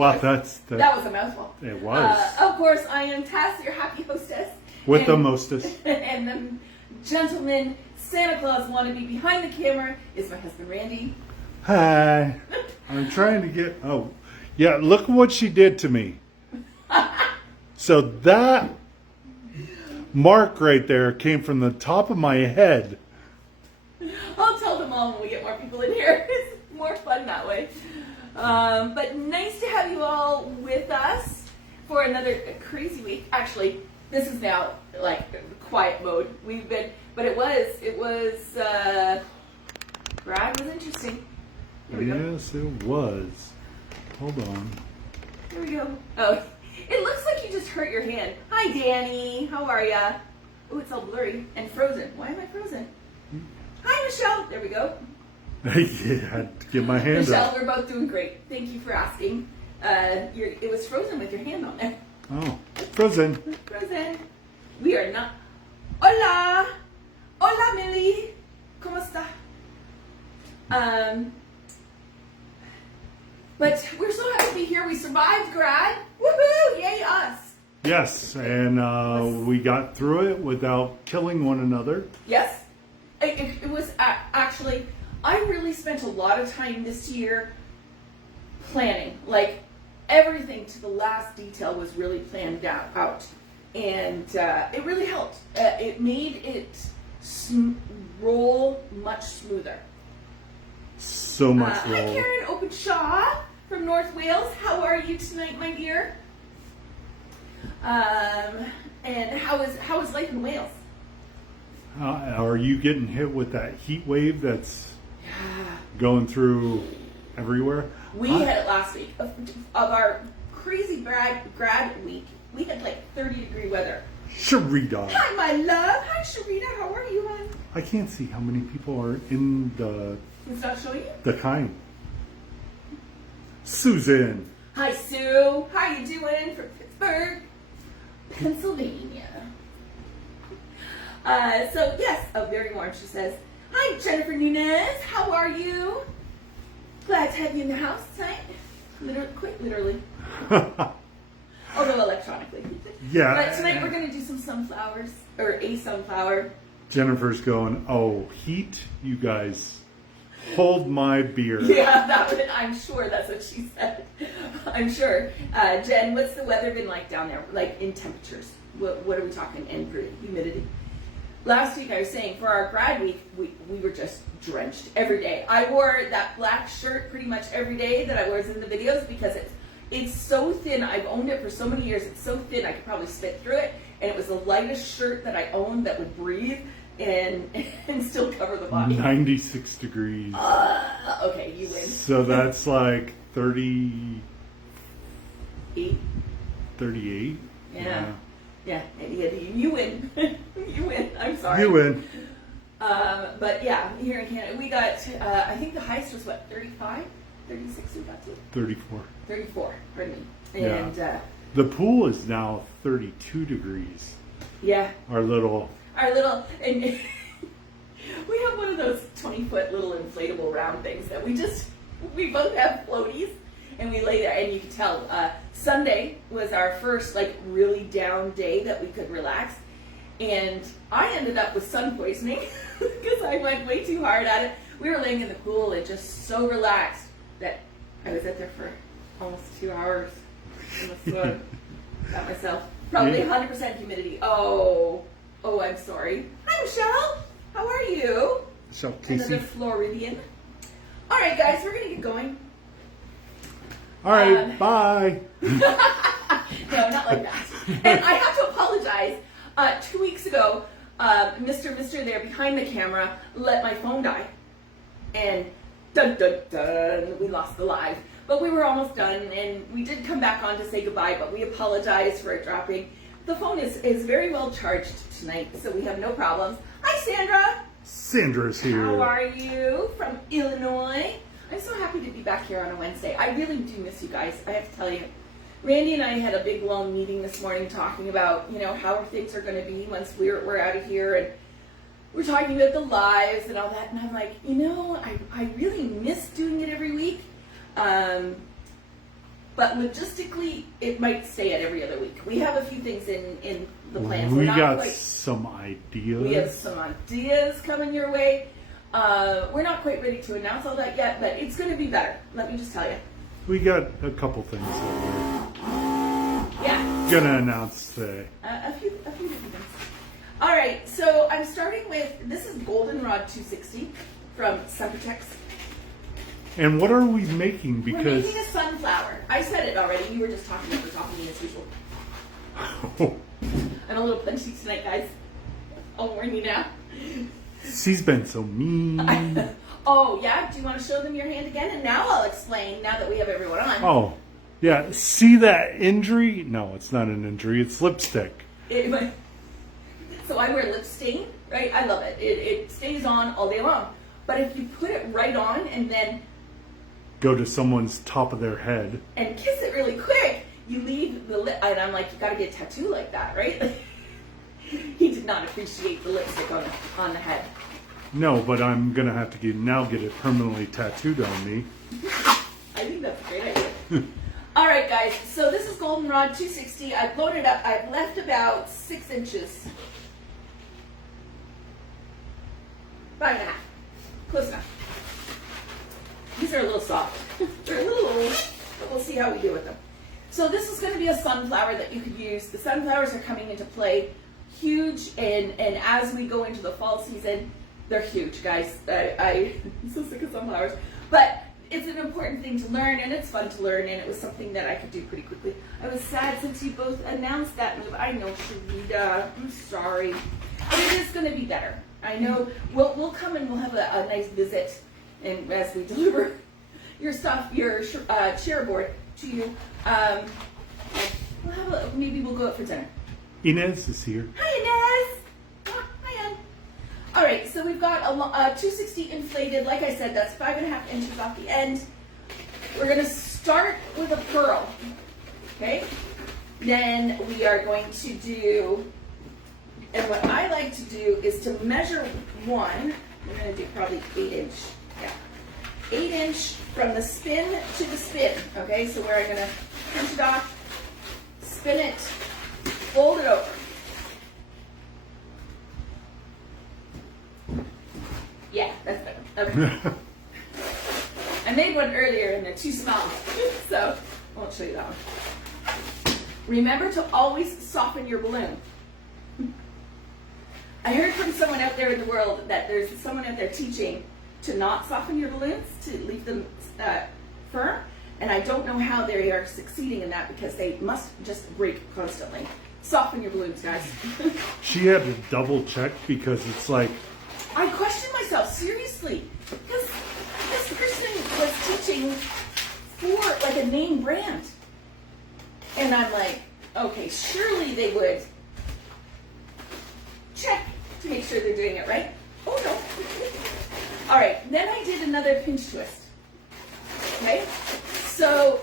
Wow, that was a mouthful. It was. Of course, I am Tess, your happy hostess. With the mostest. And the gentleman Santa Claus wannabe behind the camera is my husband, Randy. Hi. I'm trying to get... Oh, yeah, look what she did to me. So that mark right there came from the top of my head. I'll tell them all when we get more people in here. It's more fun that way. But nice to have you all with us for another crazy week. Actually, this is now like quiet mode. Brad was interesting. Yes, it was. Hold on. Here we go. Oh, it looks like you just hurt your hand. Hi, Danny. How are ya? Oh, it's all blurry and frozen. Why am I frozen? Hi, Michelle. There we go. Yeah, I had to get my hand Michelle, up. we're both doing great. Thank you for asking. It was frozen with your hand on it. Oh, frozen. Frozen. We are not. Hola. Hola, Millie. ¿Cómo está? But we're so happy to be here. We survived grad. Woohoo! Yay us. Yes, and we got through it without killing one another. Yes. It was actually, I really spent a lot of time this year planning. Like, everything to the last detail was really planned out. And it really helped. It made it roll much smoother. So much roll. Hi, Karen Openshaw from North Wales. How are you tonight, my dear? And how is life in Wales? Are you getting hit with that heat wave that's going through everywhere? We had it last week. Of our crazy grad week, we had like 30-degree weather. Sharita. Hi, my love. Hi, Sharita. How are you, hon? I can't see how many people are in the... It's not showing you? The kind. Susan. Hi, Sue. How you doing from Pittsburgh, Pennsylvania? So, yes. Oh, very warm, she says. Hi, Jennifer Nunez. How are you? Glad to have you in the house tonight. Quite literally. Although electronically. Yeah. But tonight we're going to do some sunflowers, or a sunflower. Jennifer's going, oh, heat, you guys. Hold my beer. Yeah, I'm sure that's what she said. I'm sure. Jen, what's the weather been like down there? Like in temperatures? What are we talking? And humidity? Last week I was saying for our grad week, we were just drenched every day. I wore that black shirt pretty much every day that I was in the videos because it's so thin. I've owned it for so many years. It's so thin I could probably spit through it. And it was the lightest shirt that I owned that would breathe and still cover the body. 96 degrees. Okay, you win. So that's like 30... 8? 38? Yeah. You win. You win. I'm sorry. You win. But yeah, here in Canada, we got, I think the highest was what, 35? 36 we got to? 34. 34, pardon me. And, the pool is now 32 degrees. Yeah. Our little, and we have one of those 20-foot little inflatable round things that we both have floaties. And we lay there, and you can tell, Sunday was our first, like, really down day that we could relax. And I ended up with sun poisoning because I went way too hard at it. We were laying in the pool and just so relaxed that I was out there for almost 2 hours in the sun. Got myself. Probably 100% humidity. Oh, I'm sorry. Hi, Michelle. How are you? So, Casey. Another Floridian. All right, guys, we're going to get going. All right, bye. No, not like that. And I have to apologize. 2 weeks ago, Mr. there behind the camera let my phone die. And dun dun dun, we lost the live. But we were almost done, and we did come back on to say goodbye, but we apologize for it dropping. The phone is very well charged tonight, so we have no problems. Hi, Sandra. Sandra's here. How are you? From Illinois. I'm so happy to be back here on a Wednesday. I really do miss you guys, I have to tell you. Randy and I had a big, long meeting this morning talking about, how things are going to be once we're out of here. And we're talking about the lives and all that. And I'm like, I really miss doing it every week. But But logistically, it might stay at every other week. We have a few things in the plans. We got some ideas. We have some ideas coming your way. We're not quite ready to announce all that yet, but it's going to be better. Let me just tell you. We got a couple things that Yeah. we're gonna announce today. A few different things. All right, so I'm starting with, this is Goldenrod 260 from Sempertex. And what are we making? We're Because making a sunflower. I said it already. You were just talking over top of me as usual. I'm a little punchy tonight, guys. I'll warn you now. she's been so mean. Oh, yeah? Do you want to show them your hand again? And now I'll explain, now that we have everyone on. Oh, yeah. See that injury? No, it's not an injury. It's lipstick. So I wear lip stain, right? I love it. It stays on all day long. But if you put it right on and then Go to someone's top of their head. and kiss it really quick, you leave the lip. And I'm like, you got to get a tattoo like that, right? He did not appreciate the lipstick on the head. No, but I'm gonna have to get it permanently tattooed on me. I think that's a great idea. All right, guys. So this is Goldenrod 260. I've blown it up. I've left about 6 inches. 5.5. Close enough. These are a little soft. They're a little old, but we'll see how we do with them. So this is going to be a sunflower that you could use. The sunflowers are coming into play huge, and as we go into the fall season, they're huge, guys. I'm so sick of sunflowers. But it's an important thing to learn, and it's fun to learn, and it was something that I could do pretty quickly. I was sad since you both announced that move. I know, Sharita. I'm sorry. But it is going to be better. I know. We'll come and we'll have a nice visit, and as we deliver your stuff, your chair board to you, maybe we'll go out for dinner. Inez is here. Hi, Inez. Hi, Ann. All right, so we've got a 260 inflated. Like I said, that's 5.5 inches off the end. We're going to start with a pearl, okay? Then we are going to do, and what I like to do is to measure one. We're going to do probably 8 inch. Yeah, 8 inch from the spin to the spin. Okay, so where I'm going to pinch it off, spin it, fold it over. Yeah, that's better. Okay. I made one earlier and they're too small, so I won't show you that one. Remember to always soften your balloon. I heard from someone out there in the world that there's someone out there teaching to not soften your balloons, to leave them firm, and I don't know how they are succeeding in that because they must just break constantly. Soften your balloons, guys. She had to double check because it's like, I questioned myself, seriously, because this person was teaching for like a name brand. And I'm like, okay, surely they would check to make sure they're doing it right. Oh no. All right, then I did another pinch twist. Okay, so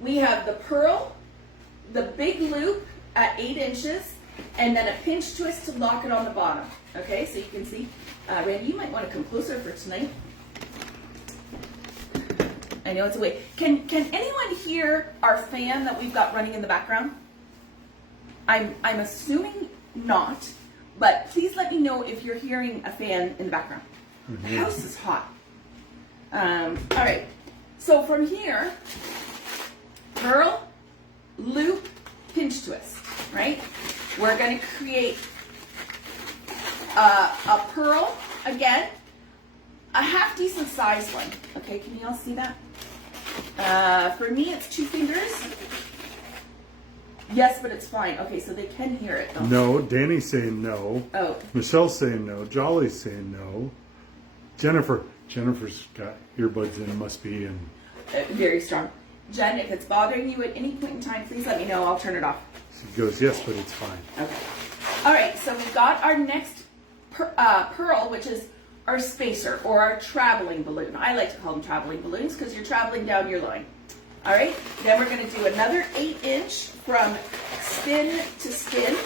we have the pearl, the big loop at 8 inches, and then a pinch twist to lock it on the bottom. Okay, so you can see, Randy, you might want to come closer for tonight. I know it's away. Can anyone hear our fan that we've got running in the background? I'm assuming not, but please let me know if you're hearing a fan in the background. The house is hot. All right, so from here, pearl, loop, pinch twist, right? We're going to create a pearl again, a half decent sized one. Okay, can you all see that? For me, it's 2 fingers. Yes, but it's fine. Okay, so they can hear it. Though. no, Danny's saying no. Oh. Michelle's saying no. Jolly's saying no. Jennifer's got earbuds in, must be in. Very strong. Jen, if it's bothering you at any point in time, please let me know. I'll turn it off. She goes, yes, but it's fine. Okay. All right, so we've got our next pearl, which is our spacer or our traveling balloon. I like to call them traveling balloons because you're traveling down your line. All right, then we're going to do another 8 inch from spin to spin,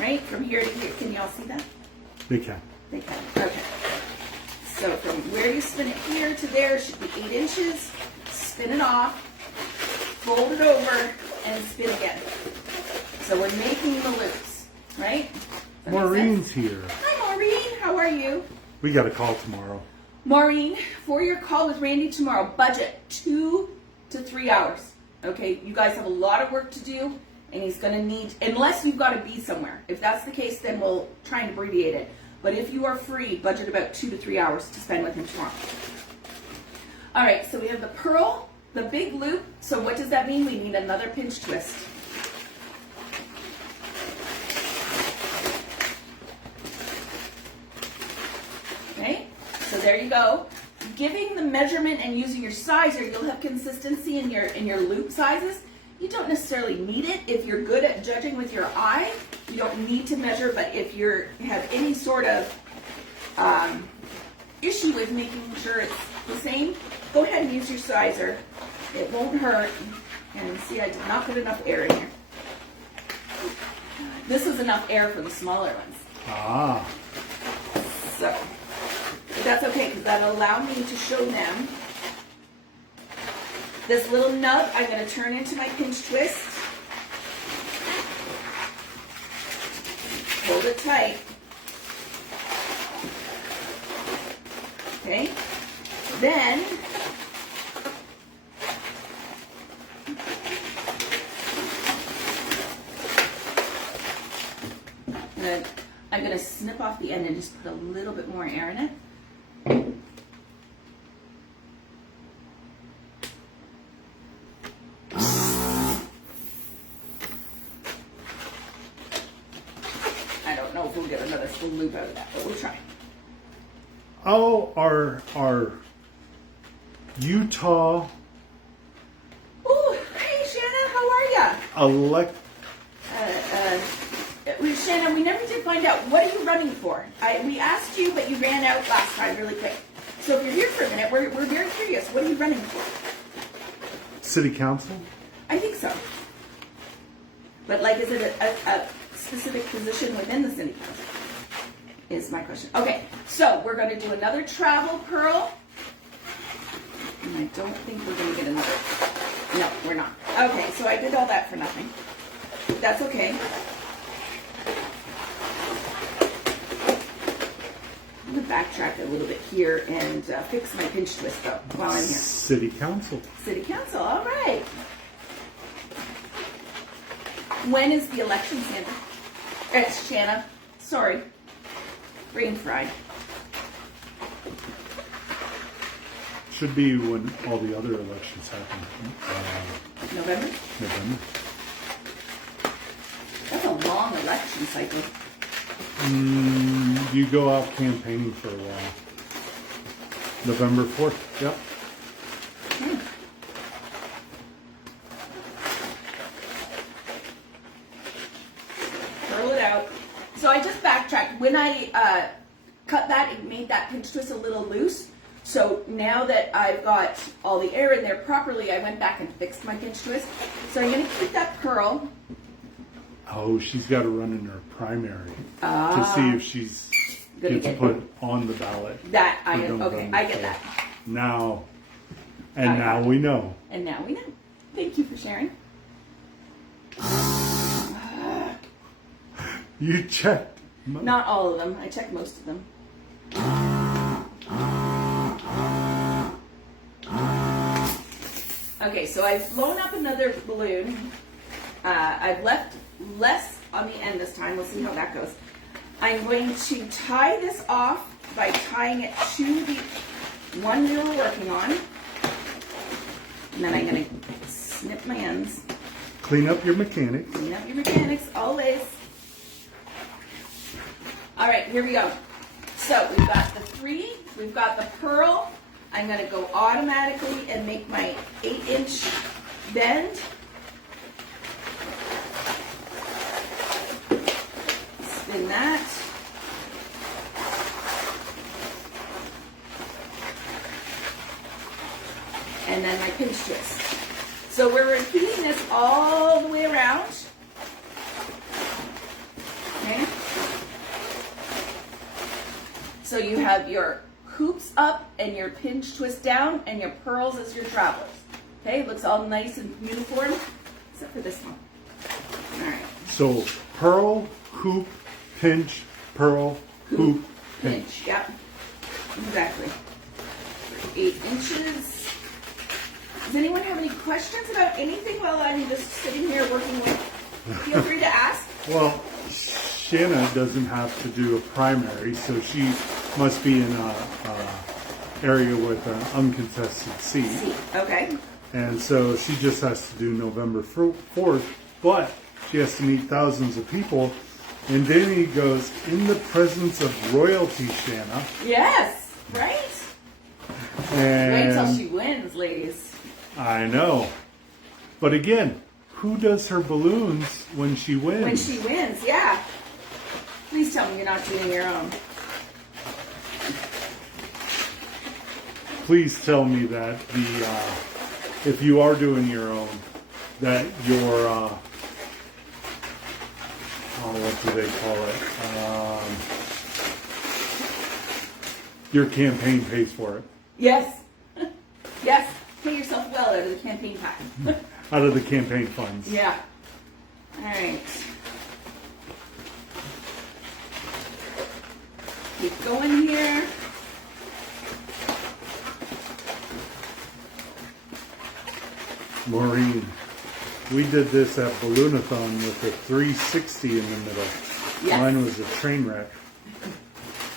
right? From here to here. Can y'all see that? They can. They can. Okay. So from where you spin it here to there should be 8 inches. Spin it off. fold it over, and spin again. So we're making the loops, right? Does that make Maureen's sense? here. Hi, Maureen. How are you? We got a call tomorrow. Maureen, for your call with Randy tomorrow, budget 2 to 3 hours. Okay, you guys have a lot of work to do, and he's going to need, unless we've got to be somewhere. If that's the case, then we'll try and abbreviate it. But if you are free, budget about 2 to 3 hours to spend with him tomorrow. All right, so we have the pearl, the big loop. So what does that mean? We need another pinch twist. Okay, so there you go. Giving the measurement and using your sizer, you'll have consistency in your loop sizes. You don't necessarily need it if you're good at judging with your eye. You don't need to measure, but if you have any sort of issue with making sure it's the same, go ahead and use your sizer. It won't hurt. And see, I did not put enough air in here. This is enough air for the smaller ones. Ah. So, but that's okay, because that'll allow me to show them. This little nub I'm going to turn into my pinch twist. Hold it tight. Okay. Then I'm going to snip off the end and just put a little bit more air in it. I don't know if we'll get another full loop out of that, but we'll try. Oh, our Utah Ooh, hey Shannon, how are ya? Shannon, we never did find out, what are you running for? We asked you, but you ran out last time really quick. So if you're here for a minute, we're very curious. What are you running for? City Council? I think so. But like, is it a specific position within the city council? Is my question. Okay, so we're going to do another travel pearl. And I don't think we're going to get another. No, we're not. Okay, so I did all that for nothing. That's okay. I'm going to backtrack a little bit here and fix my pinch twist though while I'm here. City Council. City Council, all right. When is the election, Santa? It's Shanna. Sorry. Brain fried. Should be when all the other elections happen. November? November. That's a long election cycle. You go out campaigning for a while. November 4th, yep. Curl it out. So I just backtracked. When I cut that, it made that pinch twist a little loose. So now that I've got all the air in there properly, I went back and fixed my pinch twist. So I'm going to keep that pearl. Oh, she's got to run in her primary to see if she's gets put on the ballot. That I for okay, November I get 4th. that. Now, and now we know. And now we know. Thank you for sharing. You checked. Not all of them. I checked most of them. Okay, so I've blown up another balloon. I've left less on the end this time. We'll see how that goes. I'm going to tie this off by tying it to the one we were working on. And then I'm going to snip my ends. Clean up your mechanics. Clean up your mechanics, always. All right, here we go. So we've got the 3, we've got the pearl. I'm going to go automatically and make my 8-inch bend. Spin that. And then my pinch twist. So we're repeating this all the way around. Okay. So you have your hoops up and your pinch twist down and your pearls as your travelers. Okay, looks all nice and uniform, except for this one. All right. So pearl, hoop, pinch, pearl, hoop, pinch. Pinch, yep. Exactly. 8 inches. Does anyone have any questions about anything while I'm just sitting here working with? Feel free to ask. Well, Shanna doesn't have to do a primary, so she must be in a area with an uncontested seat. Okay. And so she just has to do November 4th, but she has to meet thousands of people. And Danny goes, in the presence of royalty, Shanna. Yes, right? And Wait till she wins, ladies. I know. But again, who does her balloons when she wins? When she wins, yeah. Please tell me you're not doing your own. Please tell me that if you are doing your own, that your what do they call it? Your campaign pays for it. Yes. Yes. Pay yourself well out of the campaign pack. Out of the campaign funds. Yeah. All right. Keep going here. Maureen, we did this at Balloonathon with a 360 in the middle. Yes. Mine was a train wreck.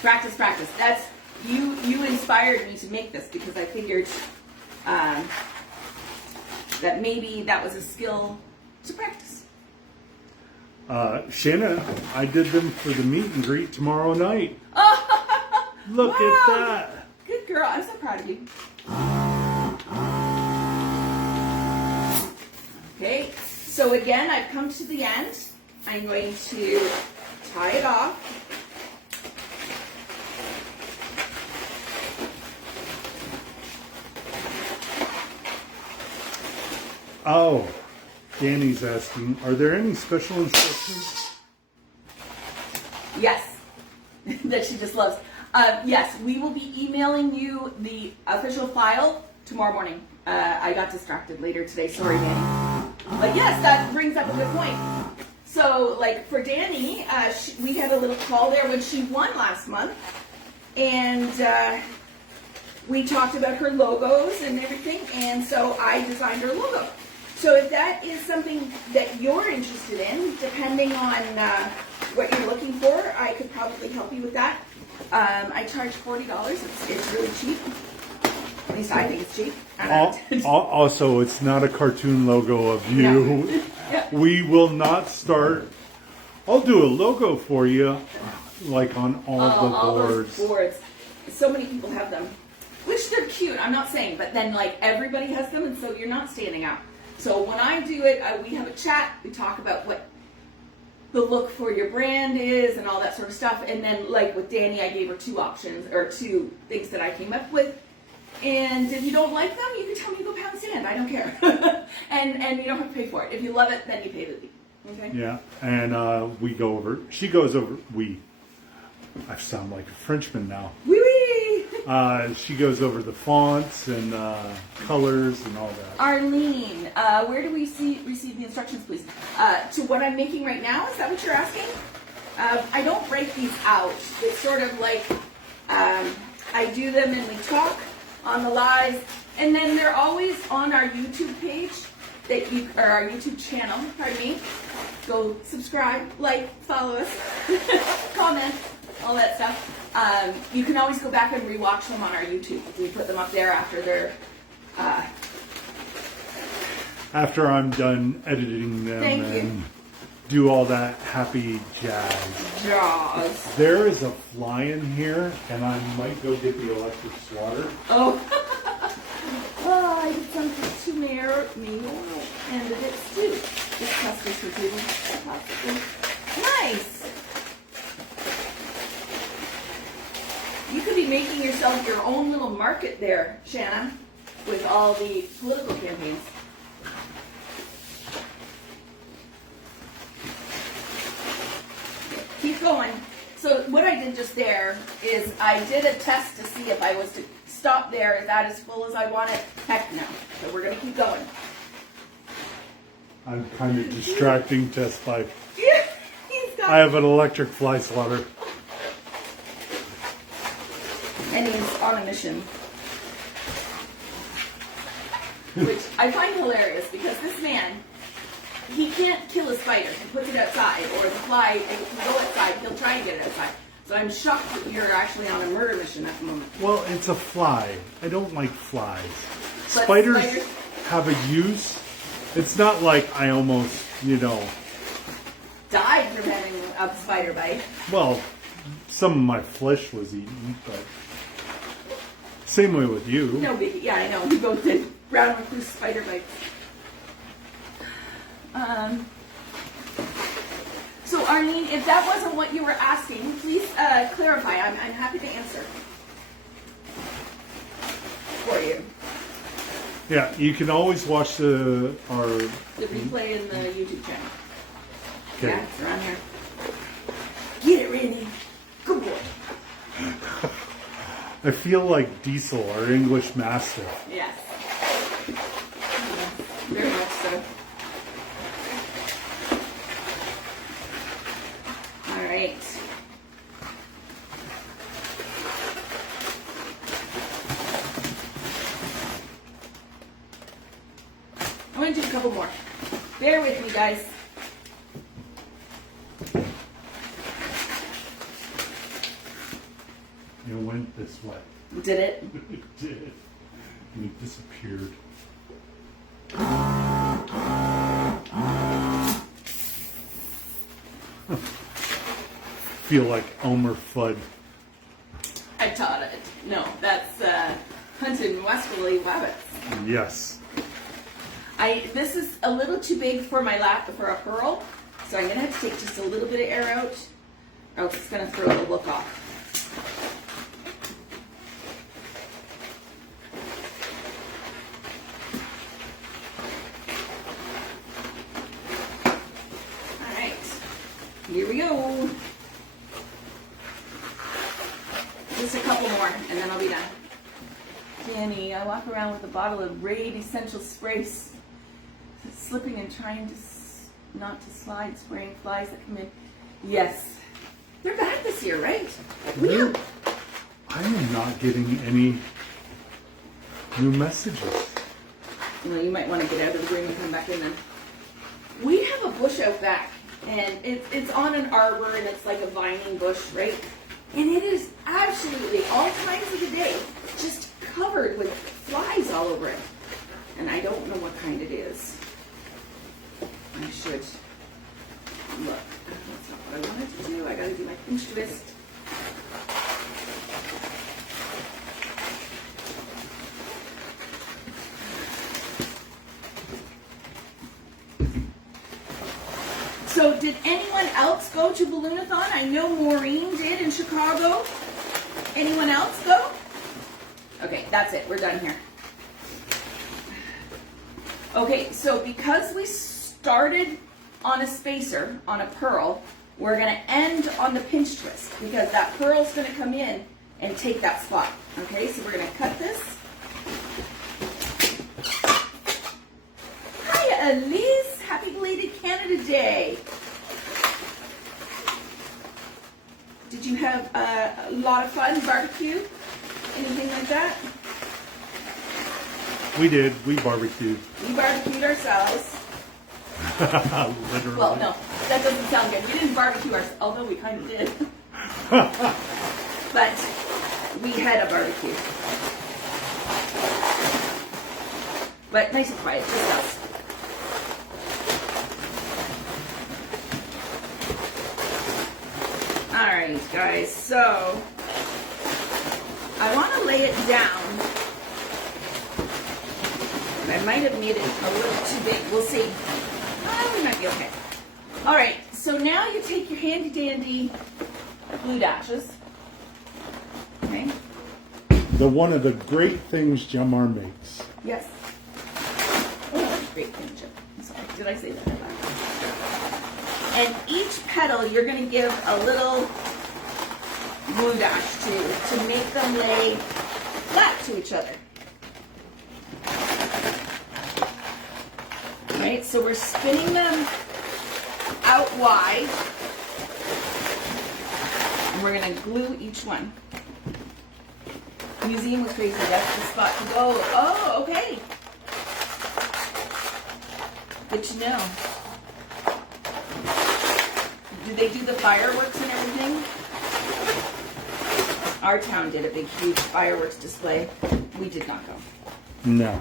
Practice, practice. That's you inspired me to make this because I figured that maybe that was a skill to practice. Shanna, I did them for the meet and greet tomorrow night. Look Wow. at that. Good girl. I'm so proud of you. Okay, so again, I've come to the end. I'm going to tie it off. Oh, Danny's asking, are there any special instructions? Yes, that she just loves. Yes, we will be emailing you the official file tomorrow morning. I got distracted later today. Sorry, Danny. But yes, that brings up a good point. So, like for Danny, we had a little call there when she won last month, and we talked about her logos and everything, and so I designed her logo. So if that is something that you're interested in, depending on what you're looking for, I could probably help you with that. I charge $40. It's really cheap. At least I think it's cheap. Also, it's not a cartoon logo of you. No. Yeah. We will not start. I'll do a logo for you, like on all the boards. Those boards. So many people have them, which they're cute. I'm not saying, but then like everybody has them, and so you're not standing out. So when I do it, we have a chat. We talk about what the look for your brand is and all that sort of stuff. And then like with Danny, I gave her 2 options or 2 things that I came up with. And if you don't like them, you can tell me to go pound sand. I don't care. and you don't have to pay for it. If you love it, then you pay the fee. Okay? Yeah, and we go over. She goes over. I sound like a Frenchman now. Wee wee. She goes over the fonts and colors and all that. Arlene, where do we receive the instructions, please? To what I'm making right now? Is that what you're asking? I don't write these out. It's sort of like I do them and we talk on the lives, and then they're always on our YouTube page or our YouTube channel. Pardon me. Go subscribe, like, follow us, comment, all that stuff. You can always go back and rewatch them on our YouTube. We put them up there after they're. After I'm done editing them and do all that happy jazz. Jaws. There is a fly in here, and I might go get the electric swatter. Oh. Oh, I did some to mayo and a bit stew. This custard for two, possibly. Nice. You could be making yourself your own little market there, Shanna, with all the political campaigns. Keep going. So what I did just there is I did a test to see if I was to stop there. Is that as full as I want it? Heck no. So we're going to keep going. I'm kind of distracting Tess by. Yeah, he's got. I have an electric fly swatter. And he's on a mission. Which I find hilarious because this man, he can't kill a spider. He puts it outside, or the fly, it can go outside, he'll try and get it outside. So I'm shocked that you're actually on a murder mission at the moment. Well, it's a fly. I don't like flies. But Spiders have a use. It's not like I almost, died from having a spider bite. well, some of my flesh was eaten, but same way with you. No biggie. Yeah, I know. We both did round with through spider bites. So Arlene, if that wasn't what you were asking, please clarify. I'm happy to answer for you. Yeah, you can always watch our. The replay in the YouTube channel. Okay. Yeah, it's around here. Get it, Randy. Good boy. I feel like Diesel, our English Mastiff. Yes. Very much so. All right. I'm going to do a couple more. Bear with me, guys. It went this way. Did it? It did. And it disappeared. Feel like Elmer Fudd. I taught it. No, that's hunting westerly rabbits. Yes. This is a little too big for my lap for a pearl, so I'm gonna have to take just a little bit of air out, or else it's gonna throw the look off. All right, here we go. Just a couple more, and then I'll be done. Danny, I walk around with a bottle of Raid Essential Spray, slipping and trying to not to slide, spraying flies that come in. Yes, they're back this year, right? Really? I am not getting any new messages. Well, you might want to get out of the room and come back in then. We have a bush out back, and it's on an arbor, and it's like a vining bush, right? And it is absolutely all times of the day just covered with flies all over it. And I don't know what kind it is. I should look. That's not what I wanted to do. I gotta do my pinch twist. So did anyone else go to Balloonathon? I know Maureen did in Chicago. Anyone else go? Okay, that's it. We're done here. Okay, so because we started on a spacer, on a pearl, we're going to end on the pinch twist because that pearl's going to come in and take that spot. Okay, so we're going to cut this. Hi, Elise. Happy belated Canada Day. Did you have a lot of fun, barbecue? Anything like that? We did. We barbecued. We barbecued ourselves. Literally. Well, no, that doesn't sound good. We didn't barbecue ourselves, although we kind of did. But we had a barbecue. But nice and quiet, just us. Alright, guys, so I want to lay it down. I might have made it a little too big. We'll see. We might be okay. Alright, so now you take your handy dandy glue dashes. Okay? One of the great things Jamar makes. Yes. Oh, great thing, Jim. I'm sorry. Did I say that? And each petal you're going to give a little glue dash to make them lay flat to each other. right, so we're spinning them out wide. And we're going to glue each one. Museum was crazy. That's the spot to go. Oh, okay. Good to know. Do they do the fireworks and everything? Our town did a big, huge fireworks display. We did not go. No.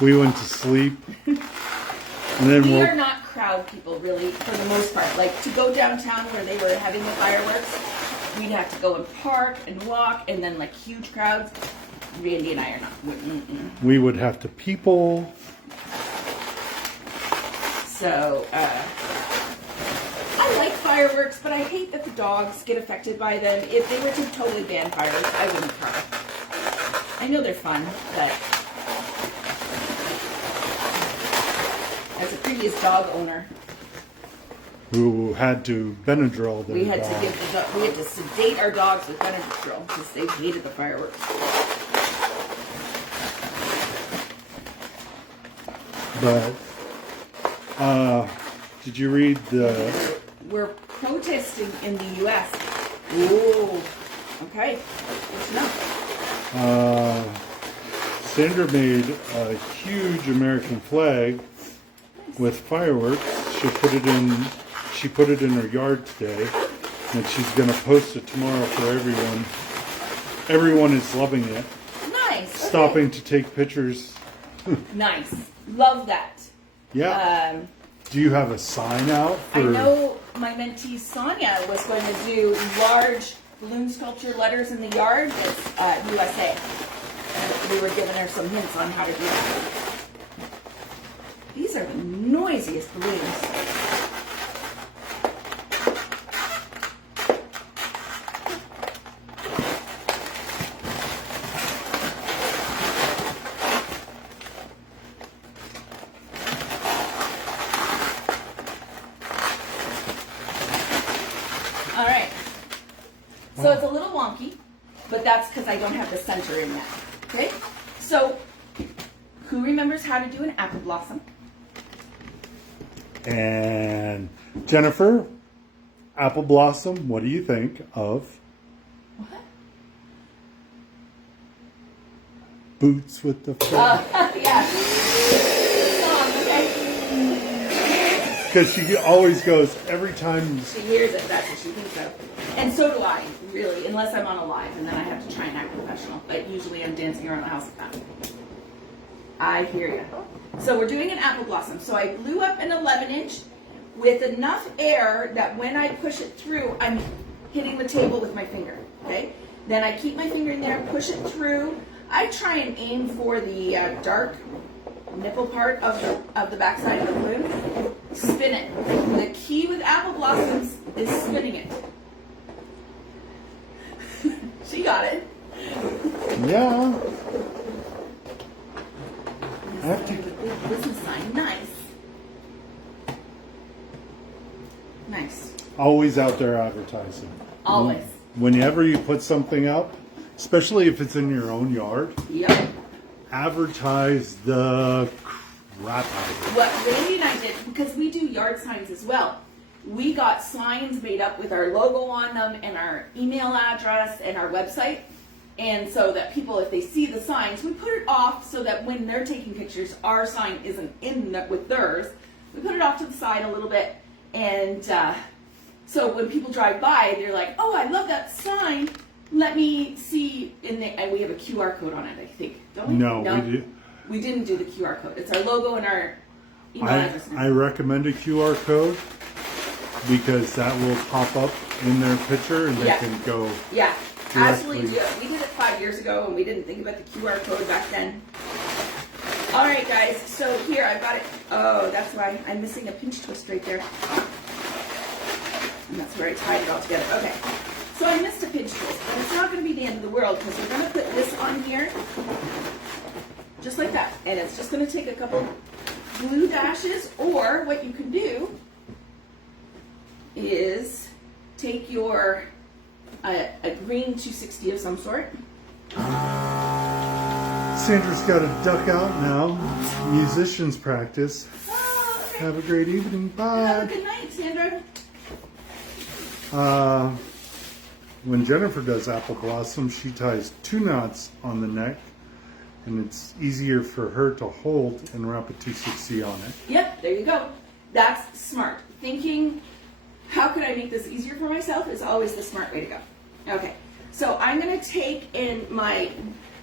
We went to sleep. And then We are not crowd people, really, for the most part. Like, to go downtown where they were having the fireworks, we'd have to go and park and walk, and then, like, huge crowds. Randy and I are not. we would have to people. So, I like fireworks, but I hate that the dogs get affected by them. If they were to totally ban fireworks, I wouldn't cry. I know they're fun, but as a previous dog owner, Who had to Benadryl their we had dog. to we had to sedate our dogs with Benadryl because they hated the fireworks. But did you read the? We're protesting in the U.S. Ooh, okay. Good to know. Sandra made a huge American flag with fireworks. She put it in her yard today, and she's going to post it tomorrow for everyone. Everyone is loving it. Nice. Okay. Stopping to take pictures. Nice. Love that. Yeah. Do you have a sign out for? I know my mentee Sonia was going to do large balloon sculpture letters in the yard. It's USA. And we were giving her some hints on how to do that. These are the noisiest balloons. All right. So it's a little wonky, but that's because I don't have the center in yet. Okay? So, who remembers how to do an apple blossom? And Jennifer, apple blossom. What do you think of What? boots with the flag? Yeah. Song, okay. Because she always goes every time. She hears it, that's what she thinks of. And so do I, really, unless I'm on a live, and then I have to try and act professional. But usually I'm dancing around the house with that. I hear you. So we're doing an apple blossom. So I blew up an 11-inch with enough air that when I push it through, I'm hitting the table with my finger, okay? Then I keep my finger in there, push it through. I try and aim for the dark nipple part of the backside of the balloon. Spin it. The key with apple blossoms is spinning it. She got it. Yeah. I have to. Big business sign. Nice. Nice. Always out there advertising. Always. Whenever you put something up, especially if it's in your own yard, Yep. advertise the crap out of it. What Randy and I did, because we do yard signs as well, we got signs made up with our logo on them and our email address and our website. And so that people, if they see the signs, we put it off so that when they're taking pictures, our sign isn't in with theirs. We put it off to the side a little bit. And so when people drive by, they're like, oh, I love that sign. Let me see. And we have a QR code on it, I think. Don't we? No, we do. We didn't do the QR code. It's our logo and our email address. I recommend a QR code because that will pop up in their picture and they Yeah. can go. Yeah, directly. absolutely do it. We did it 5 years ago and we didn't think about the QR code back then. All right, guys. So here I've got it. Oh, that's why I'm missing a pinch twist right there. And that's where I tied it all together. Okay. So I missed a pinch twist, but it's not going to be the end of the world because we're going to put this on here, just like that. And it's just going to take a couple glue dashes, or what you can do is take your a green 260 of some sort. Sandra's got to duck out now. Musicians practice. Oh, okay. Have a great evening. Have a Bye. good night, Sandra. When Jennifer does apple blossom, she ties 2 knots on the neck, and it's easier for her to hold and wrap a 260 on it. Yep, there you go. That's smart. Thinking, how could I make this easier for myself is always the smart way to go. Okay, so I'm going to take in my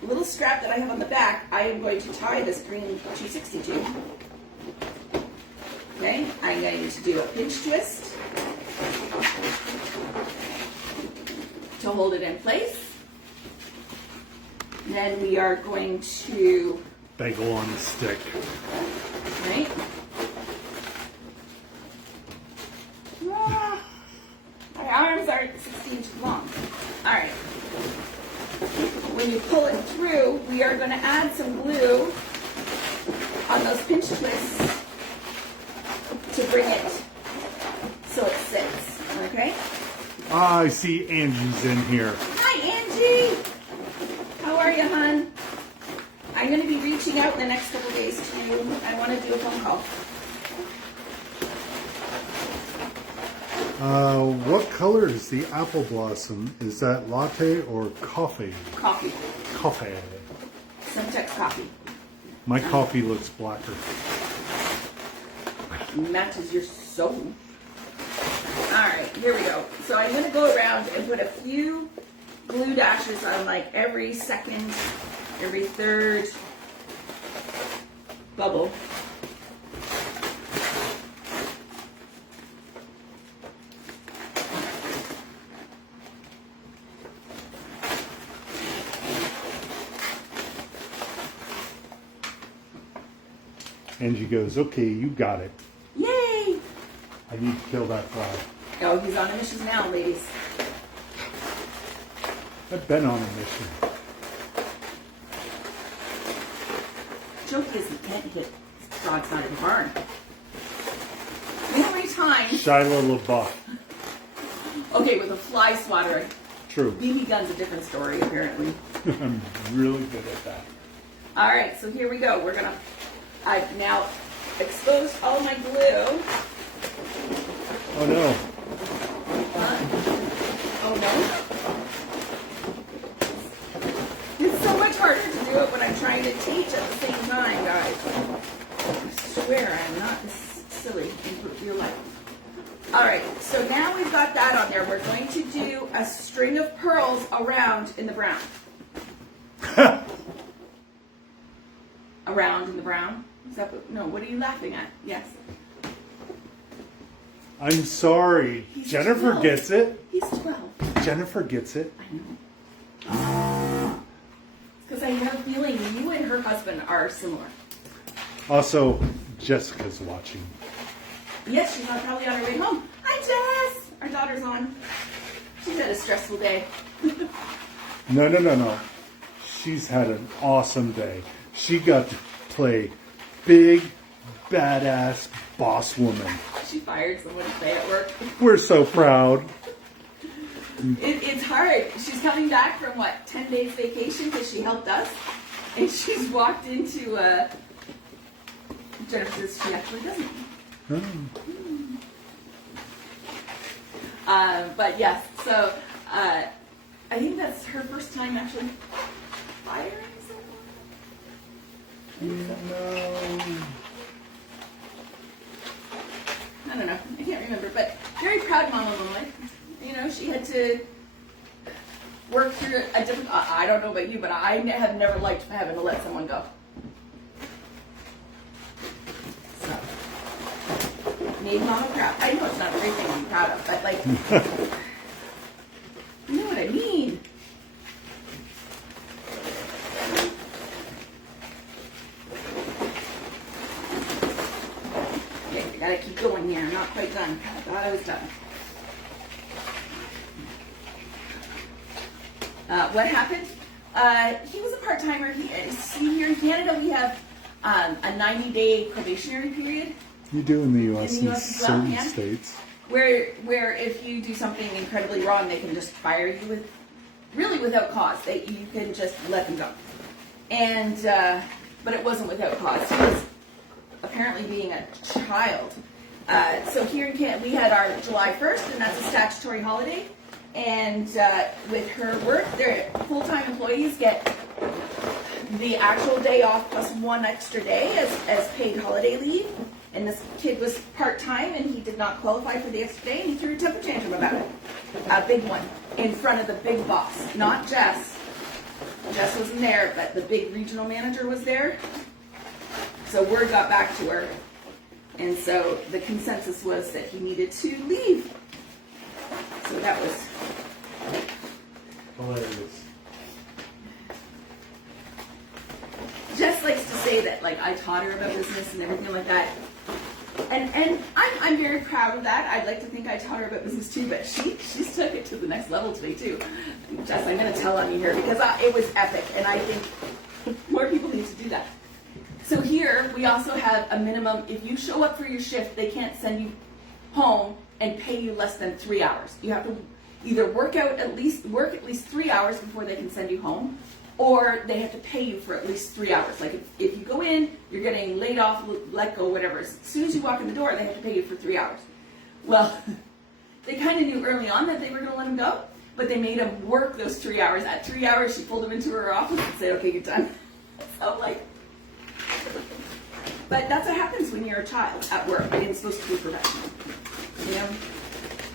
little strap that I have on the back, I am going to tie this green 260 to. Okay, I'm going to do a pinch twist to hold it in place. Then we are going to Bagel on the stick. right? Ah, my arms are 16 inches long. All right. When you pull it through, we are going to add some glue on those pinch twists to bring it so it sits. Okay? I see Angie's in here. Hi, Angie. How are you, hon? I'm going to be reaching out in the next couple days to you. I want to do a phone call. What color is the apple blossom? Is that latte or coffee? Coffee. Coffee. Semtex coffee. My coffee looks blacker. Matches your soul. Alright, here we go. So I'm going to go around and put a few glue dashes on like every second, every third bubble. Angie goes, okay, you got it. Yay! I need to kill that fly. Oh, he's on a mission now, ladies. I've been on a mission. Joke is he can't hit frogs out of the barn. You know how many times? Shiloh LaBeouf. Okay, with a fly swatter. True. BB gun's a different story, apparently. I'm really good at that. All right, so here we go. I've now exposed all my glue. Oh no. Oh no. It's so much harder to do it when I'm trying to teach at the same time, guys. I swear I'm not this silly in real life. All right, so now we've got that on there. We're going to do a string of pearls around in the brown. Around in the brown? Is that no, what are you laughing at? Yes. I'm sorry. He's Jennifer 12. gets it. He's 12. Jennifer gets it. I know. Because I have a feeling you and her husband are similar. Also, Jessica's watching. Yes, she's probably on her way home. Hi, Tess! Our daughter's on. She's had a stressful day. No. She's had an awesome day. She got to play big, badass boss woman. She fired someone today at work. We're so proud. It's hard. She's coming back from, 10 days vacation because she helped us. And she's walked into, Jennifer says she actually doesn't. But yes, so I think that's her first time actually firing someone. No. I don't know. I can't remember, but very proud mama moment. You know, she had to work through a different. I don't know about you, but I have never liked having to let someone go. So made mama proud. I know it's not a great thing to be proud of, but you know what I mean. Okay, we gotta keep going here. I'm not quite done. I thought I was done. What happened? He was a part-timer. See, here in Canada, we have a 90-day probationary period. You do in the U.S. In the in US as well, certain yeah. states. Where if you do something incredibly wrong, they can just fire you without cause. You can just let them go. And, but it wasn't without cause. He was apparently being a child. So here in Canada, we had our July 1st, and that's a statutory holiday. And with her work, their full-time employees get the actual day off plus one extra day as paid holiday leave. And this kid was part-time, and he did not qualify for the extra day, and he threw a temper tantrum about it. A big one, in front of the big boss, not Jess. Jess wasn't there, but the big regional manager was there. So word got back to her. And so the consensus was that he needed to leave. So that was hilarious. Jess likes to say that, like, I taught her about business and everything like that. And I'm very proud of that. I'd like to think I taught her about business too, but she's took it to the next level today too. Jess, I'm going to tell on you here because it was epic, and I think more people need to do that. So here we also have a minimum. If you show up for your shift, they can't send you home and pay you less than 3 hours. You have to either work at least 3 hours before they can send you home, or they have to pay you for at least 3 hours. Like if you go in, you're getting laid off, let go, whatever. As soon as you walk in the door, they have to pay you for 3 hours. Well, they kind of knew early on that they were going to let him go, but they made him work those 3 hours. At 3 hours, she pulled him into her office and said, "Okay, you're done." So like, but that's what happens when you're a child at work and it's supposed to be professional, you know.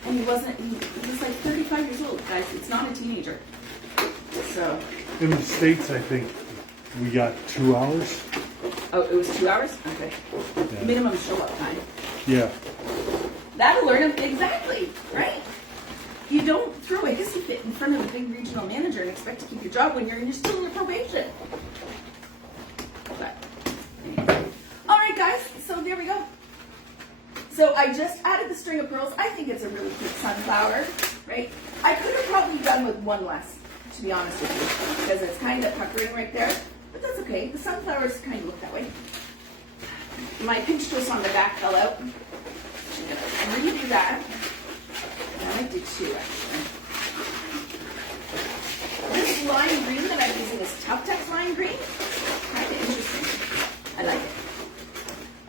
And he was like 35 years old, guys. It's not a teenager. So. In the States, I think we got 2 hours. Oh, it was 2 hours? Okay. Yeah. Minimum show up time. Yeah. That'll learn him exactly, right? You don't throw a hissy fit in front of the big regional manager and expect to keep your job when you're still in your probation. But, anyway. All right, guys. So there we go. So I just added the string of pearls. I think it's a really cute sunflower, right? I could have probably done with one less, to be honest with you, because it's kind of puckering right there. But that's okay. The sunflowers kind of look that way. My pinch twist on the back fell out. I'm going to redo that. I might do two, actually. This lime green that I'm using is Tough Tex lime green. Kind of interesting. I like it.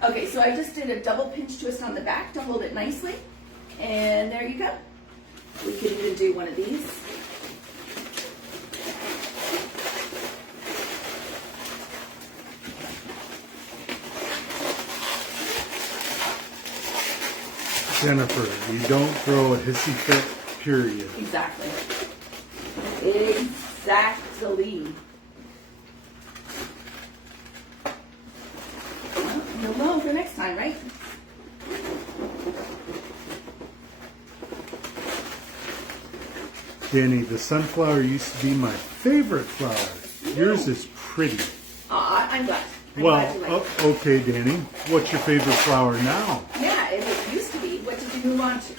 Okay, so I just did a double pinch twist on the back to hold it nicely. And there you go. We could even do one of these. Jennifer, you don't throw a hissy fit, period. Exactly. Exactly. Well, you'll know for next time, right? Danny, the sunflower used to be my favorite flower. Yours is pretty. Aw, I'm glad. I'm glad you like it. Okay, Danny. What's your favorite flower now? Yeah, it used to be. What did you move on to?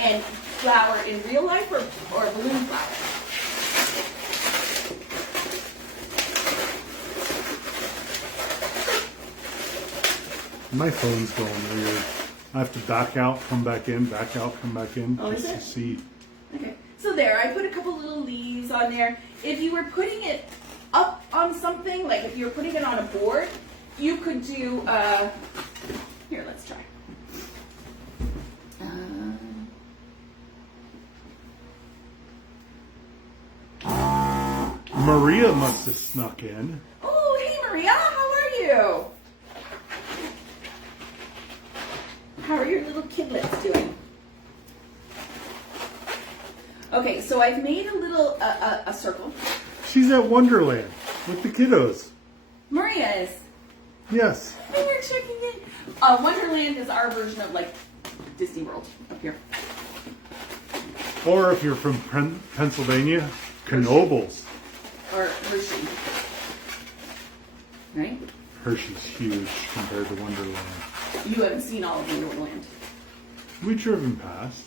And flower in real life or balloon flower? My phone's going weird. I have to back out, come back in, back out, come back in, Oh, just is to it? see. Okay, so there, I put a couple little leaves on there. If you were putting it up on something, like if you were putting it on a board, you could do, here, let's try. Maria must have snuck in. Oh, hey Maria, how are you? How are your little kidlets doing? Okay, so I've made a little, a circle. She's at Wonderland with the kiddos. Maria is. Yes. And you're checking in. Wonderland is our version of like Disney World up here. Or if you're from Pennsylvania, Knoebels. Or Hershey. Right? Hershey's huge compared to Wonderland. You haven't seen all of Wonderland. We've driven past.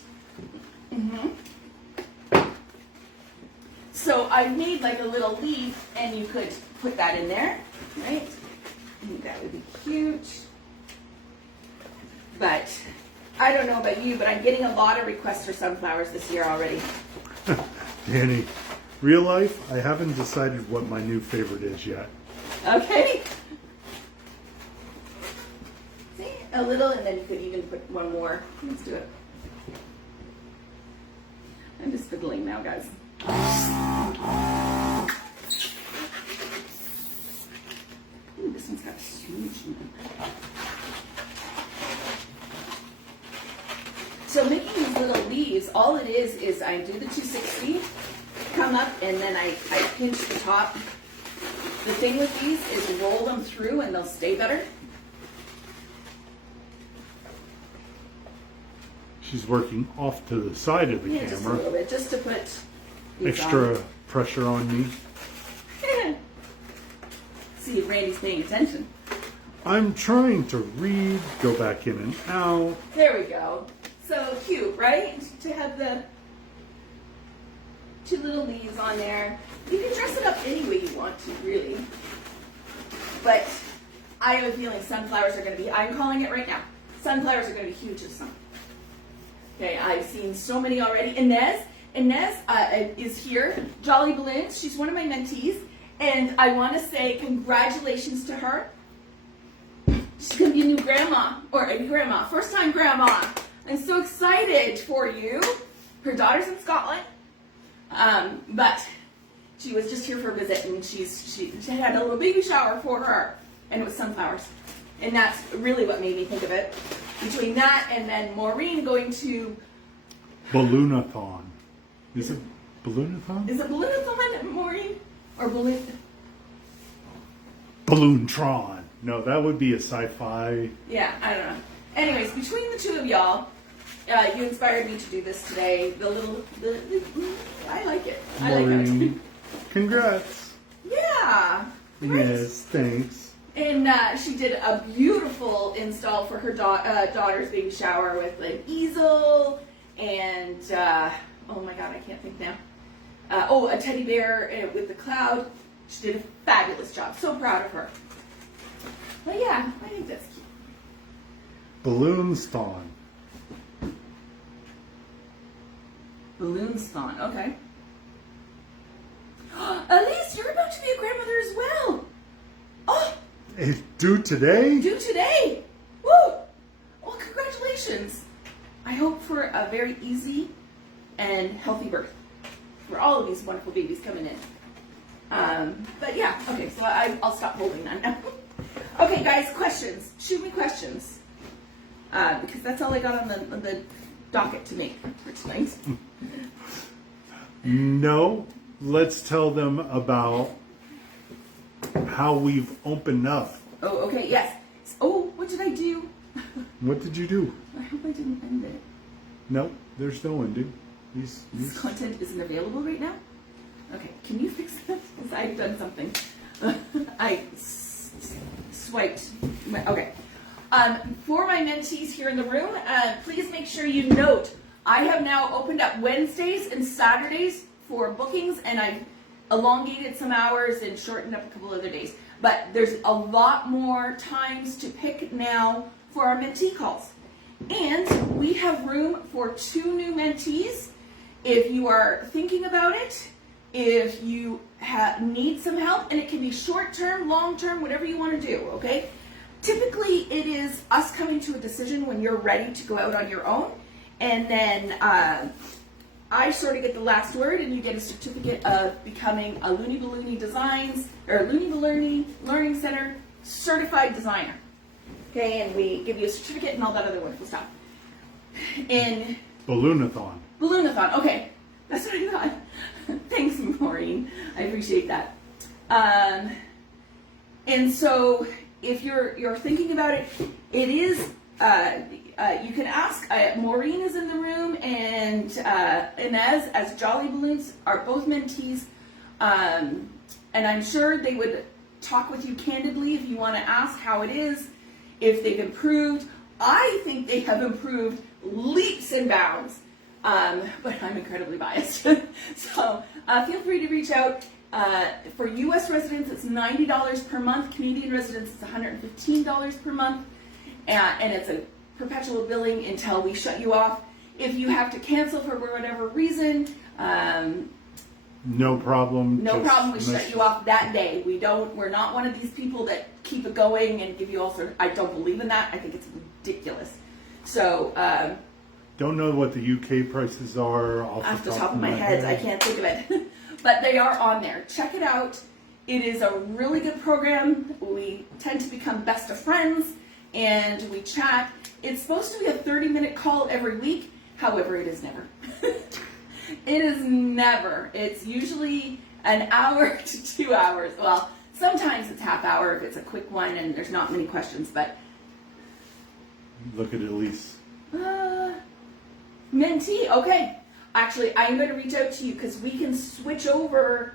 Mm-hmm. So I made like a little leaf, and you could put that in there, right? I think that would be cute. But I don't know about you, but I'm getting a lot of requests for sunflowers this year already. Danny, Real life, I haven't decided what my new favorite is yet. Okay. See, a little, and then you could even put one more. Let's do it. I'm just fiddling now, guys. Ooh, this one's got huge. So making these little leaves, all it is I do the 260, come up, and then I pinch the top. The thing with these is roll them through and they'll stay better. She's working off to the side of the Yeah, just a camera. little bit, just to put these Extra on. pressure on me. See if Randy's paying attention. I'm trying to read, go back in and out. There we go. So cute, right? To have the two little leaves on there. You can dress it up any way you want to, really. But I have a feeling sunflowers are going to be, I'm calling it right now, sunflowers are going to be huge this summer. Okay, I've seen so many already. Inez is here. Jolly Balloons, she's one of my mentees. And I want to say congratulations to her. She's going to be a new grandma, or a grandma, first time grandma. I'm so excited for you. Her daughter's in Scotland, but she was just here for a visit, and she had a little baby shower for her, and it was sunflowers. And that's really what made me think of it. Between that and then Maureen going to... Balloonathon. Is it Balloonathon? Is it Balloonathon, Maureen? Or Balloon... Balloontron. No, that would be a sci-fi. Yeah, I don't know. Anyways, between the two of y'all, you inspired me to do this today. I like it. I like Maureen, it. congrats. Yeah. Great. Yes, thanks. And she did a beautiful install for her daughter's baby shower with an easel and, oh my God, I can't think now. A teddy bear with the cloud. She did a fabulous job. So proud of her. But yeah, I think that's cute. Balloonston. Balloonston, okay. Elise, you're about to be a grandmother as well. Oh, It's due today? due today. Woo! Well, congratulations. I hope for a very easy and healthy birth for all of these wonderful babies coming in. But yeah, okay, so I'll stop holding that now. Okay, guys, questions. Shoot me questions. Because that's all I got on the docket to make for tonight. No. Let's tell them about how we've opened up. Oh, okay, yes. Oh, what did I do? What did you do? I hope I didn't end it. No, there's no one, dude. This content isn't available right now? Okay, can you fix that? Because I've done something. I swiped. Okay. For my mentees here in the room, please make sure you note, I have now opened up Wednesdays and Saturdays for bookings, and I've elongated some hours and shortened up a couple other days. But there's a lot more times to pick now for our mentee calls. And we have room for 2 new mentees. If you are thinking about it, if you need some help, and it can be short-term, long-term, whatever you want to do, okay? Typically, it is us coming to a decision when you're ready to go out on your own, and then I sort of get the last word, and you get a certificate of becoming a Looney Ballooney Designs, or Looney Ballooney Learning Center certified designer. Okay, and we give you a certificate and all that other wonderful stuff. In Balloonathon. Balloonathon, okay, that's what I got. Thanks, Maureen. I appreciate that. And so, if you're thinking about it, it is, you can ask, Maureen is in the room, and Inez, as Jolly Balloons, are both mentees, and I'm sure they would talk with you candidly if you want to ask how it is, if they've improved. I think they have improved leaps and bounds, but I'm incredibly biased. So feel free to reach out. For U.S. residents, it's $90 per month. Canadian residents, it's $115 per month. And it's a perpetual billing until we shut you off. If you have to cancel for whatever reason, No problem. No just problem. We shut message- you off that day. We're not one of these people that keep it going and give you all sorts. I don't believe in that. I think it's ridiculous. So, Don't know what the UK prices are off the top of my head, I can't think of it. But they are on there. Check it out. It is a really good program. We tend to become best of friends and we chat. It's supposed to be a 30-minute call every week. However, it is never. It is never. It's usually an hour to 2 hours. Well, sometimes it's half hour if it's a quick one and there's not many questions, but Look at Elise. Mentee, okay. Actually, I'm going to reach out to you because we can switch over.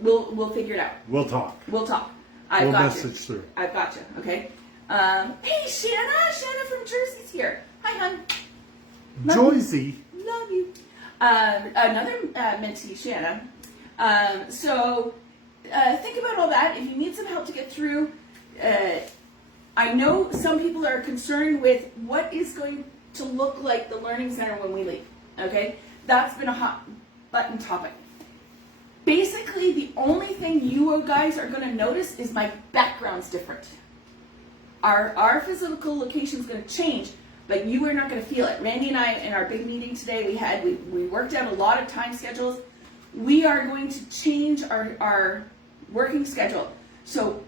We'll figure it out. We'll talk. We'll talk. We'll I've got message you. through. I've got you. Okay. Hey, Shanna. Shanna from Jersey's here. Hi, hon. Joycey. Love you. Another mentee, Shanna. So think about all that. If you need some help to get through, I know some people are concerned with what is going to look like the Learning Center when we leave. Okay? That's been a hot button topic. Basically, the only thing you guys are going to notice is my background's different. Our physical location is going to change, but you are not going to feel it. Randy and I, in our big meeting today, we worked out a lot of time schedules. We are going to change our working schedule. So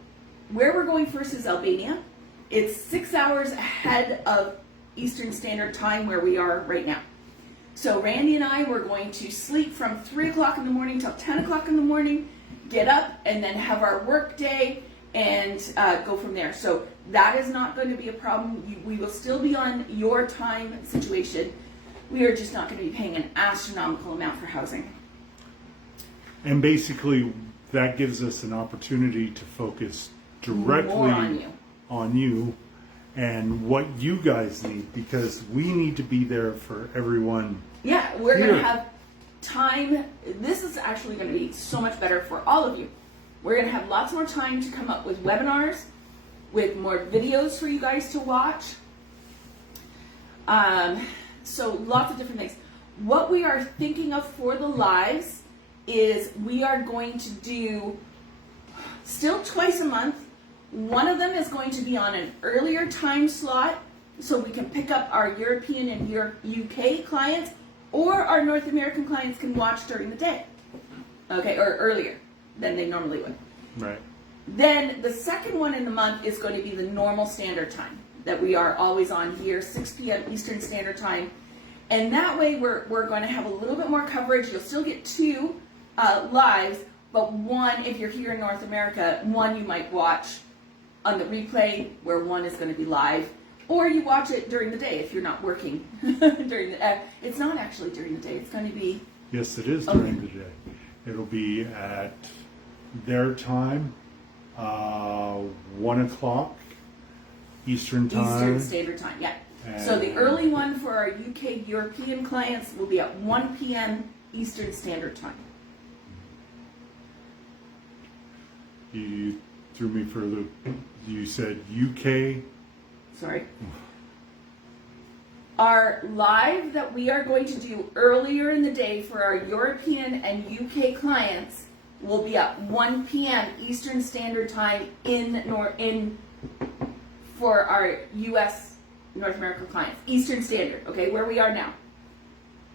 where we're going first is Albania. It's 6 hours ahead of Eastern Standard Time where we are right now. So Randy and I were going to sleep from 3 o'clock in the morning till 10 o'clock in the morning, get up and then have our work day and go from there. So that is not going to be a problem. We will still be on your time situation. We are just not going to be paying an astronomical amount for housing. And basically, that gives us an opportunity to focus directly More on you. on you and what you guys need, because we need to be there for everyone. Yeah, we're Here. going to have time. This is actually going to be so much better for all of you. We're going to have lots more time to come up with webinars, with more videos for you guys to watch. So lots of different things. What we are thinking of for the lives is we are going to do still twice a month. One of them is going to be on an earlier time slot so we can pick up our European and UK clients, or our North American clients can watch during the day. Okay, or earlier than they normally would. Right. Then the second one in the month is going to be the normal standard time that we are always on here, 6 p.m. Eastern Standard Time. And that way we're going to have a little bit more coverage. You'll still get two lives, but one, if you're here in North America, one you might watch on the replay where one is going to be live, or you watch it during the day if you're not working during the it's not actually during the day. It's going to be Yes, it is during the day. It'll be at their time, 1 o'clock Eastern Time. Eastern Standard Time, yeah. So the early one for our UK European clients will be at 1 p.m. Eastern Standard Time. You threw me for a loop. You said UK. Sorry. Our live that we are going to do earlier in the day for our European and UK clients will be at 1 p.m. Eastern Standard Time for our US North American clients. Eastern Standard, okay, where we are now.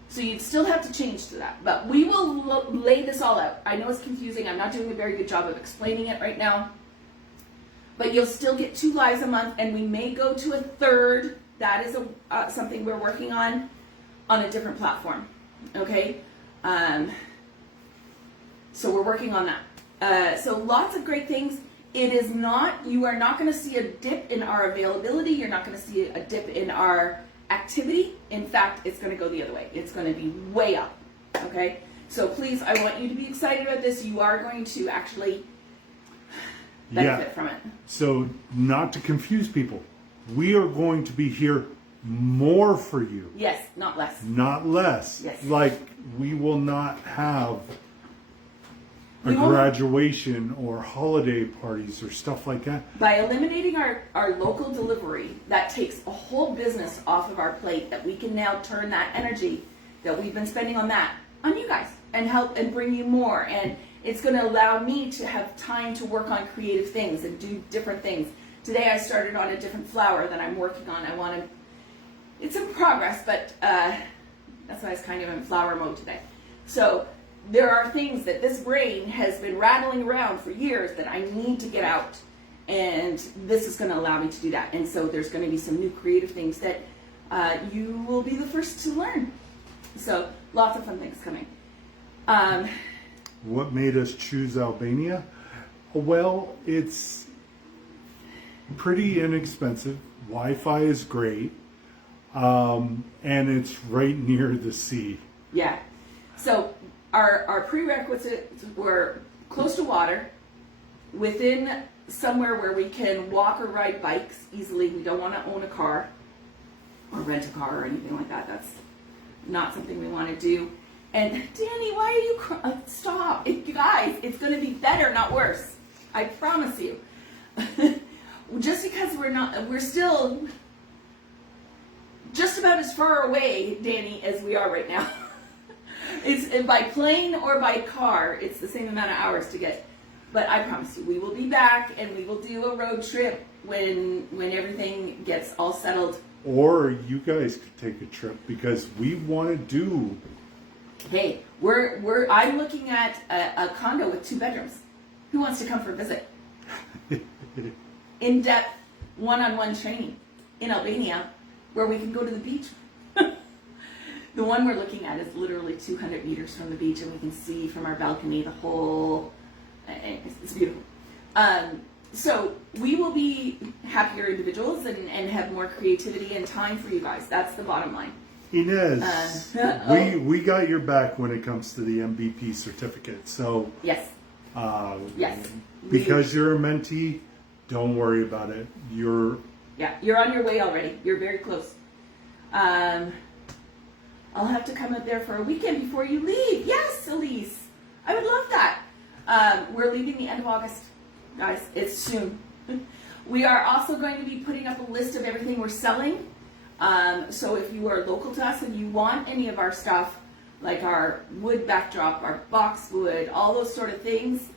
So you'd still have to change to that, but we will lay this all out. I know it's confusing. I'm not doing a very good job of explaining it right now. But you'll still get 2 lives a month, and we may go to a third. That is something we're working on a different platform. Okay? So we're working on that. So lots of great things. It is not, you are not going to see a dip in our availability. You're not going to see a dip in our activity. In fact, it's going to go the other way. It's going to be way up. Okay? So please, I want you to be excited about this. You are going to actually benefit from it. So not to confuse people, we are going to be here more for you. Yes, not less. Not less. Yes. Like we will not have a We won't- graduation or holiday parties or stuff like that. By eliminating our local delivery, that takes a whole business off of our plate that we can now turn that energy that we've been spending on that on you guys and help and bring you more. And it's going to allow me to have time to work on creative things and do different things. Today I started on a different flower that I'm working on. It's in progress, but that's why I was kind of in flower mode today. So there are things that this brain has been rattling around for years that I need to get out. And this is going to allow me to do that. And so there's going to be some new creative things that you will be the first to learn. So lots of fun things coming. What made us choose Albania? Well, it's pretty inexpensive. Wi-Fi is great. And it's right near the sea. Yeah. So our prerequisites were close to water, within somewhere where we can walk or ride bikes easily. We don't want to own a car or rent a car or anything like that. That's not something we want to do. And Danny, why are you crying? Stop. You guys, it's going to be better, not worse. I promise you. Just because we're still just about as far away, Danny, as we are right now. It's by plane or by car, it's the same amount of hours to get. But I promise you, we will be back and we will do a road trip when everything gets all settled. Or you guys could take a trip because we want to do. Hey, I'm looking at a condo with 2 bedrooms. Who wants to come for a visit? In-depth, one-on-one training in Albania, where we can go to the beach. The one we're looking at is literally 200 meters from the beach, and we can see from our balcony the whole. It's beautiful. So we will be happier individuals and have more creativity and time for you guys. That's the bottom line. Inez, we got your back when it comes to the MVP certificate. So yes, yes. Because you're a mentee, don't worry about it. You're on your way already. You're very close. I'll have to come up there for a weekend before you leave. Yes, Elise, I would love that. We're leaving the end of August, guys. It's soon. We are also going to be putting up a list of everything we're selling. So if you are local to us and you want any of our stuff, like our wood backdrop, our boxwood, all those sort of things,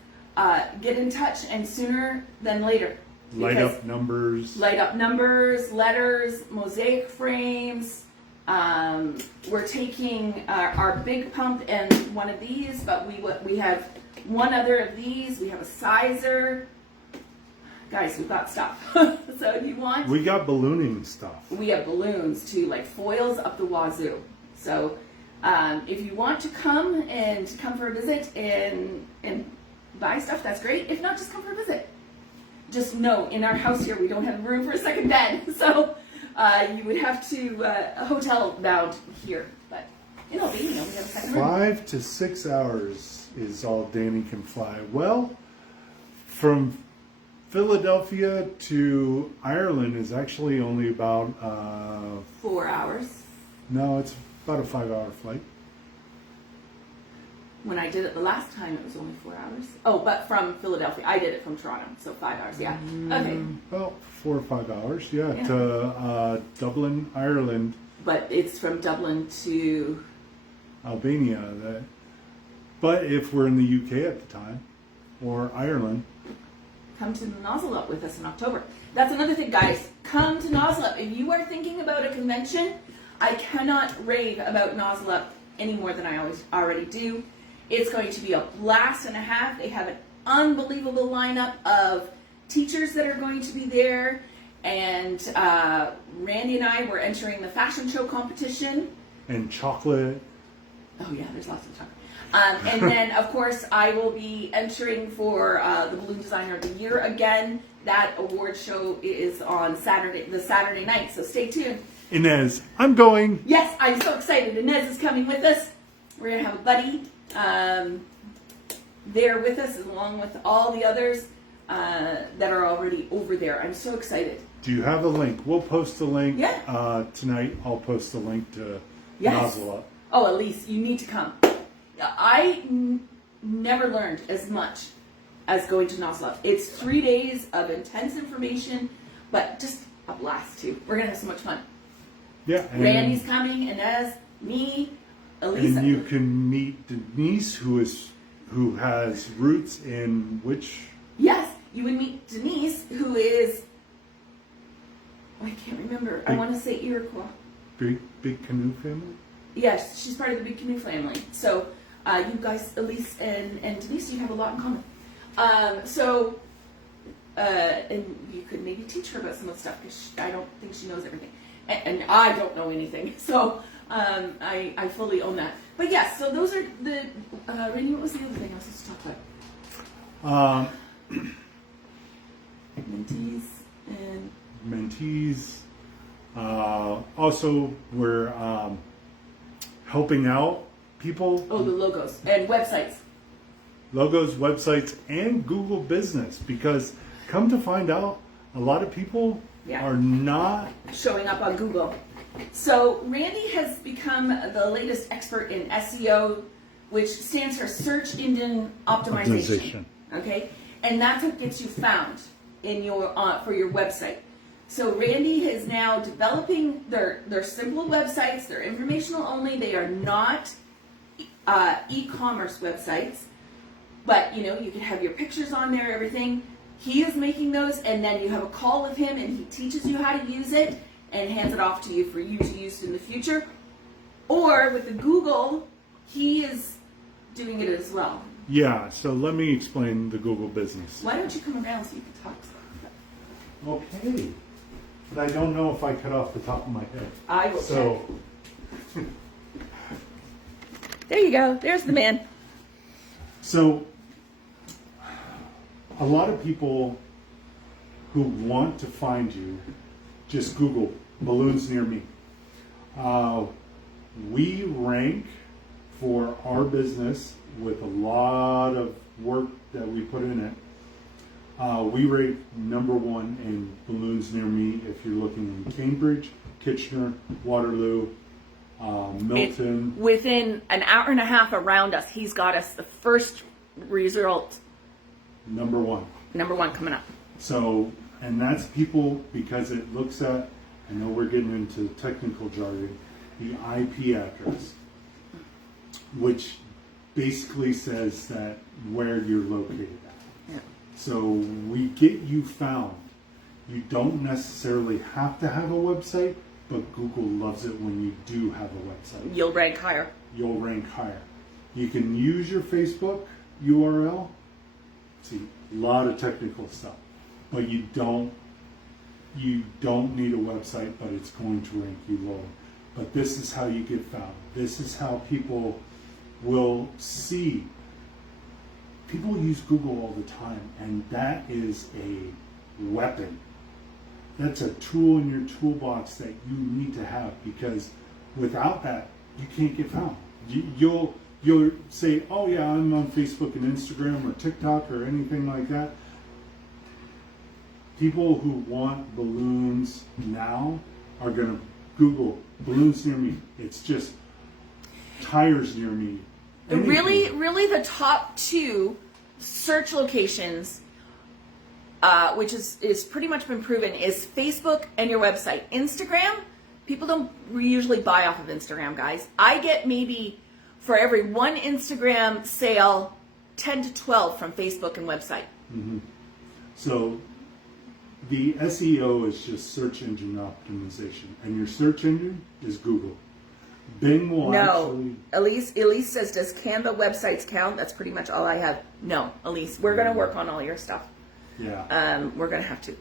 get in touch, and sooner than later. Light up numbers, letters, mosaic frames. We're taking our big pump and one of these, but we have one other of these. We have a sizer. Guys, we've got stuff. So if you want, we got ballooning stuff. We have balloons too, like foils up the wazoo. So if you want to come for a visit and buy stuff, that's great. If not, just come for a visit. Just know, in our house here, we don't have room for a second bed. So you would have to hotel bound here. But in Albania, we have a second room. 5 to 6 hours is all Danny can fly. Well, from Philadelphia to Ireland is actually only about 4 hours. No, it's about a 5-hour flight. When I did it the last time, it was only 4 hours. Oh, but from Philadelphia. I did it from Toronto, so 5 hours, yeah. Okay. Well, 4 or 5 hours, yeah. To Dublin, Ireland. But it's from Dublin to Albania. But if we're in the UK at the time, or Ireland. Come to Nozzle Up with us in October. That's another thing, guys. Come to Nozzle Up. If you are thinking about a convention, I cannot rave about Nozzle Up any more than I already do. It's going to be a blast and a half. They have an unbelievable lineup of teachers that are going to be there. And Randy and I were entering the fashion show competition. And chocolate. Oh, yeah, there's lots of chocolate. And then, of course, I will be entering for the Balloon Designer of the Year again. That award show is on the Saturday night, so stay tuned. Inez, I'm going. Yes, I'm so excited. Inez is coming with us. We're going to have a buddy there with us, along with all the others that are already over there. I'm so excited. Do you have a link? We'll post a link. Yeah. Tonight, I'll post a link to Yes. Nozzle Up. Oh, Elise, you need to come. I never learned as much as going to Nozzle Up. It's 3 days of intense information, but just a blast too. We're going to have so much fun. Yeah. Randy's coming, Inez, me, Elisa. And you can meet Denise, who has roots in which? Yes, you would meet Denise, who is, I can't remember. I want to say Iroquois. Big Canoe family? Yes, she's part of the Big Canoe family. So you guys, Elise and Denise, you have a lot in common. And you could maybe teach her about some of the stuff because I don't think she knows everything. And I don't know anything. So I fully own that. But yes, so those are the, Randy, what was the other thing I was supposed to talk about? Mentees and... Mentees. Also, we're helping out people. Oh, the logos and websites. Logos, websites, and Google Business, because come to find out, a lot of people are not showing up on Google. So Randy has become the latest expert in SEO, which stands for Search Engine Optimization. Okay, and that's what gets you found in your for your website. So Randy is now developing their simple websites. They're informational only. They are not e-commerce websites, but you know you can have your pictures on there, everything. He is making those, and then you have a call with him, and he teaches you how to use it and hands it off to you for you to use in the future. Or with the Google, he is doing it as well. Yeah, so let me explain the Google Business. Why don't you come around so you can talk? Okay. But I don't know if I cut off the top of my head. I will check. There you go. There's the man. So, a lot of people who want to find you, just Google balloons near me. We rank for our business with a lot of work that we put in it. We rate #1 in balloons near me if you're looking in Cambridge, Kitchener, Waterloo, Milton. Within an hour and a half around us, he's got us the first result. #1. #1 coming up. So, and that's people because it looks at, I know we're getting into technical jargon, the IP address, which basically says that where you're located at. Yeah. So we get you found. You don't necessarily have to have a website, but Google loves it when you do have a website. You'll rank higher. You'll rank higher. You can use your Facebook URL. See, a lot of technical stuff, but you don't need a website, but it's going to rank you lower. But this is how you get found. This is how people will see. People use Google all the time, and that is a weapon. That's a tool in your toolbox that you need to have, because without that, you can't get found. You'll say, oh yeah, I'm on Facebook and Instagram or TikTok or anything like that. People who want balloons now are going to Google balloons near me. It's just tires near me. Anything. Really the top 2 search locations, which is pretty much been proven, is Facebook and your website. Instagram, people don't usually buy off of Instagram, guys. I get maybe for every 1 Instagram sale, 10 to 12 from Facebook and website. Mm-hmm. So the SEO is just search engine optimization, and your search engine is Google. Bing will actually... Elise says, does Canva websites count? That's pretty much all I have. No, Elise, we're going to work on all your stuff. Yeah. We're going to have to.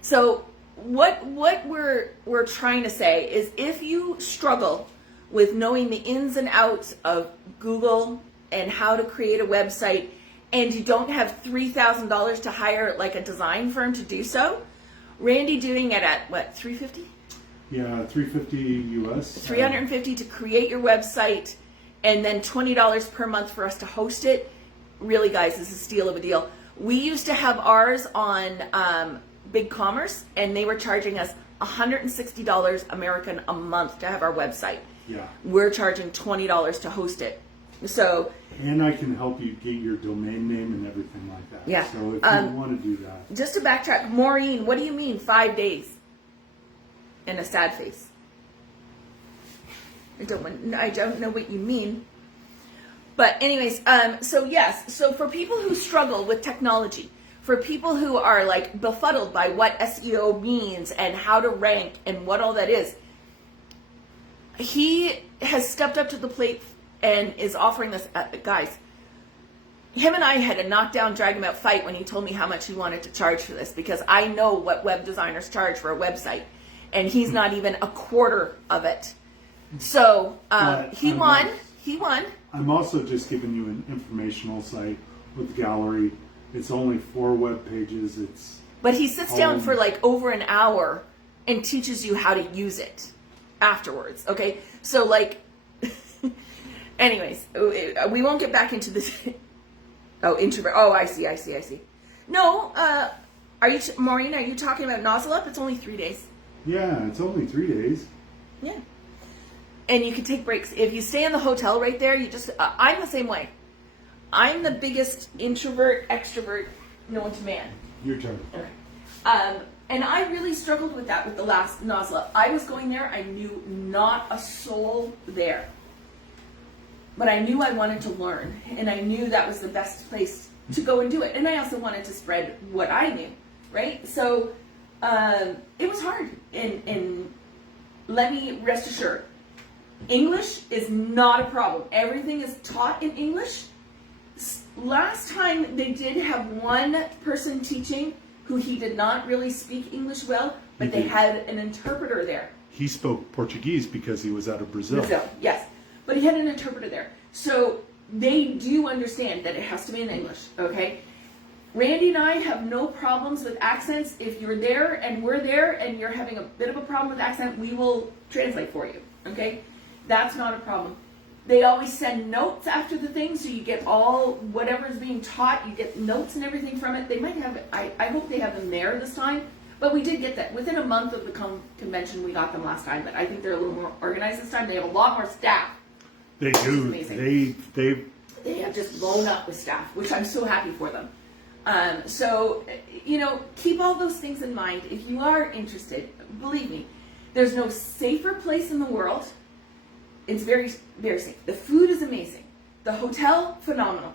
So what we're trying to say is, if you struggle with knowing the ins and outs of Google and how to create a website, and you don't have $3,000 to hire like a design firm to do so, Randy doing it at what, $350? Yeah, $350 US. $350 to create your website, and then $20 per month for us to host it. Really, guys, this is a steal of a deal. We used to have ours on BigCommerce, and they were charging us $160 American a month to have our website. Yeah. We're charging $20 to host it. So. And I can help you get your domain name and everything like that. Yeah. So if you want to do that. Just to backtrack, Maureen, what do you mean 5 days? And a sad face. I don't know what you mean. But anyways, so yes, so for people who struggle with technology, for people who are like befuddled by what SEO means and how to rank and what all that is, he has stepped up to the plate and is offering this. Guys, him and I had a knockdown, drag him out fight when he told me how much he wanted to charge for this, because I know what web designers charge for a website, and he's not even a quarter of it. So he won. He won. I'm also just giving you an informational site with gallery. It's only 4 web pages. But he sits down for like over an hour and teaches you how to use it afterwards. Okay, so like, anyways, we won't get back into this. Oh, introvert. Oh, I see. No, Maureen, are you talking about Nozzle Up? It's only 3 days. Yeah, it's only 3 days. Yeah. And you can take breaks. If you stay in the hotel right there, you just, I'm the same way. I'm the biggest introvert, extrovert known to man. Your turn. Okay. And I really struggled with that with the last Nozzle Up. I was going there, I knew not a soul there. But I knew I wanted to learn, and I knew that was the best place to go and do it. And I also wanted to spread what I knew, right? So it was hard. And let me rest assured, English is not a problem. Everything is taught in English. Last time they did have one person teaching who he did not really speak English well, but they had an interpreter there. He spoke Portuguese because he was out of Brazil. Yes. But he had an interpreter there. So they do understand that it has to be in English, okay? Randy and I have no problems with accents. If you're there and we're there and you're having a bit of a problem with accent, we will translate for you, okay? That's not a problem. They always send notes after the thing, so you get all, whatever's being taught, you get notes and everything from it. They might have, I hope they have them there this time, but we did get that. Within a month of the convention, we got them last time, but I think they're a little more organized this time. They have a lot more staff. They do. Amazing. They have just blown up with staff, which I'm so happy for them. So, keep all those things in mind. If you are interested, believe me, there's no safer place in the world. It's very, very safe. The food is amazing. The hotel, phenomenal.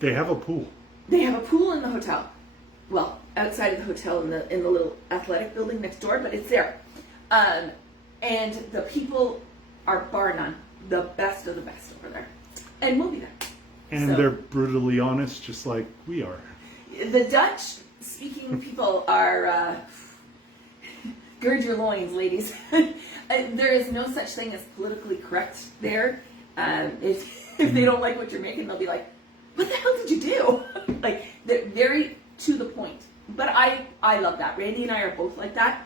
They have a pool. They have a pool in the hotel. Well, outside of the hotel in the little athletic building next door, but it's there. And the people are bar none, the best of the best over there. And we'll be there. And they're brutally honest, just like we are. The Dutch-speaking people are, gird your loins, ladies. There is no such thing as politically correct there. If they don't like what you're making, they'll be like, what the hell did you do? Like, they're very to the point. But I love that. Randy and I are both like that.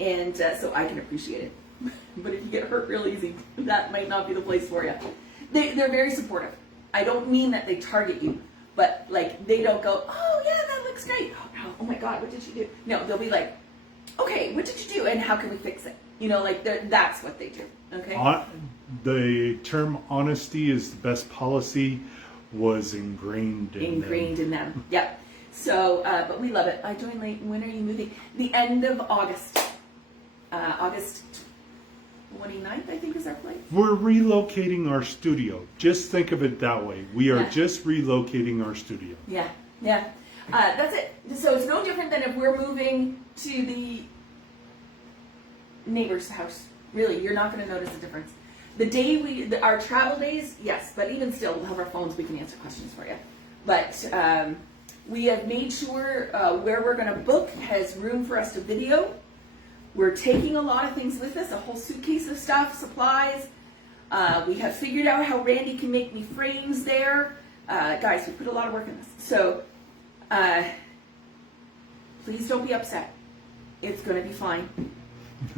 And so I can appreciate it. But if you get hurt real easy, that might not be the place for you. They're very supportive. I don't mean that they target you, but like they don't go, oh yeah, that looks great. Oh my God, what did you do? No, they'll be like, okay, what did you do and how can we fix it? That's what they do. Okay. The term honesty is the best policy was ingrained in them. Yep. So, but we love it. I joined late. When are you moving? The end of August. August 29th, I think, is our flight. We're relocating our studio. Just think of it that way. We are just relocating our studio. Yeah. That's it. So it's no different than if we're moving to the neighbor's house. Really, you're not going to notice a difference. The day our travel days, yes, but even still, we'll have our phones. We can answer questions for you. But we have made sure where we're going to book has room for us to video. We're taking a lot of things with us, a whole suitcase of stuff, supplies. We have figured out how Randy can make me frames there. Guys, we put a lot of work in this. So please don't be upset. It's going to be fine.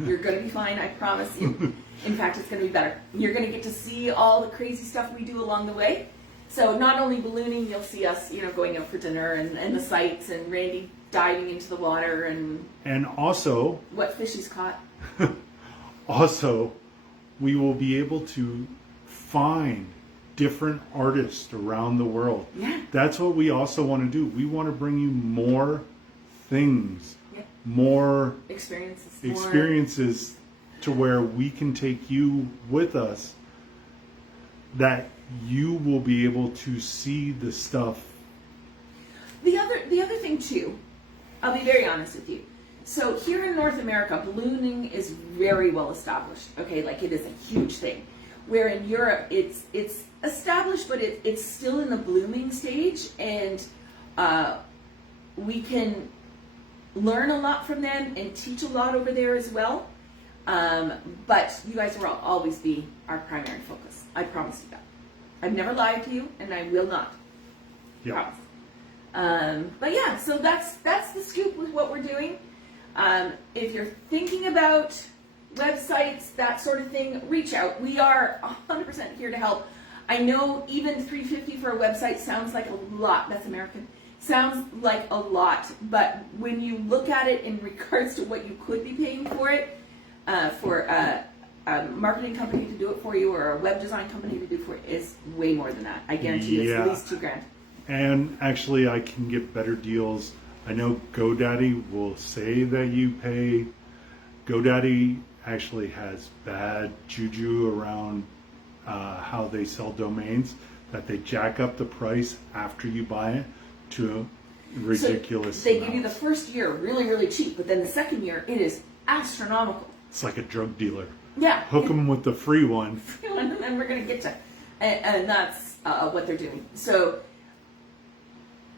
You're going to be fine, I promise you. In fact, it's going to be better. You're going to get to see all the crazy stuff we do along the way. So not only ballooning, you'll see us, going out for dinner and the sights and Randy diving into the water and also what fish he's caught. Also, we will be able to find different artists around the world. Yeah. That's what we also want to do. We want to bring you more things, more experiences to where we can take you with us, that you will be able to see the stuff. The other thing too, I'll be very honest with you. So here in North America, ballooning is very well established. Okay, like it is a huge thing. Where in Europe, it's established, but it's still in the blooming stage, and we can learn a lot from them and teach a lot over there as well. But you guys will always be our primary focus. I promise you that. I've never lied to you, and I will not. Yeah. Promise. But yeah, so that's the scoop with what we're doing. If you're thinking about websites, that sort of thing, reach out. We are 100% here to help. I know even $350 for a website sounds like a lot. That's American. Sounds like a lot, but when you look at it in regards to what you could be paying for it, for a marketing company to do it for you or a web design company to do it for it, is way more than that. I guarantee you, it's at least $2,000. And actually, I can get better deals. I know GoDaddy will say that you pay. GoDaddy actually has bad juju around how they sell domains, that they jack up the price after you buy it to ridiculous. So they give you the first year really, really cheap, but then the second year it is astronomical. It's like a drug dealer. Yeah. Hook them with the free one. And then we're going to get to, and that's what they're doing. So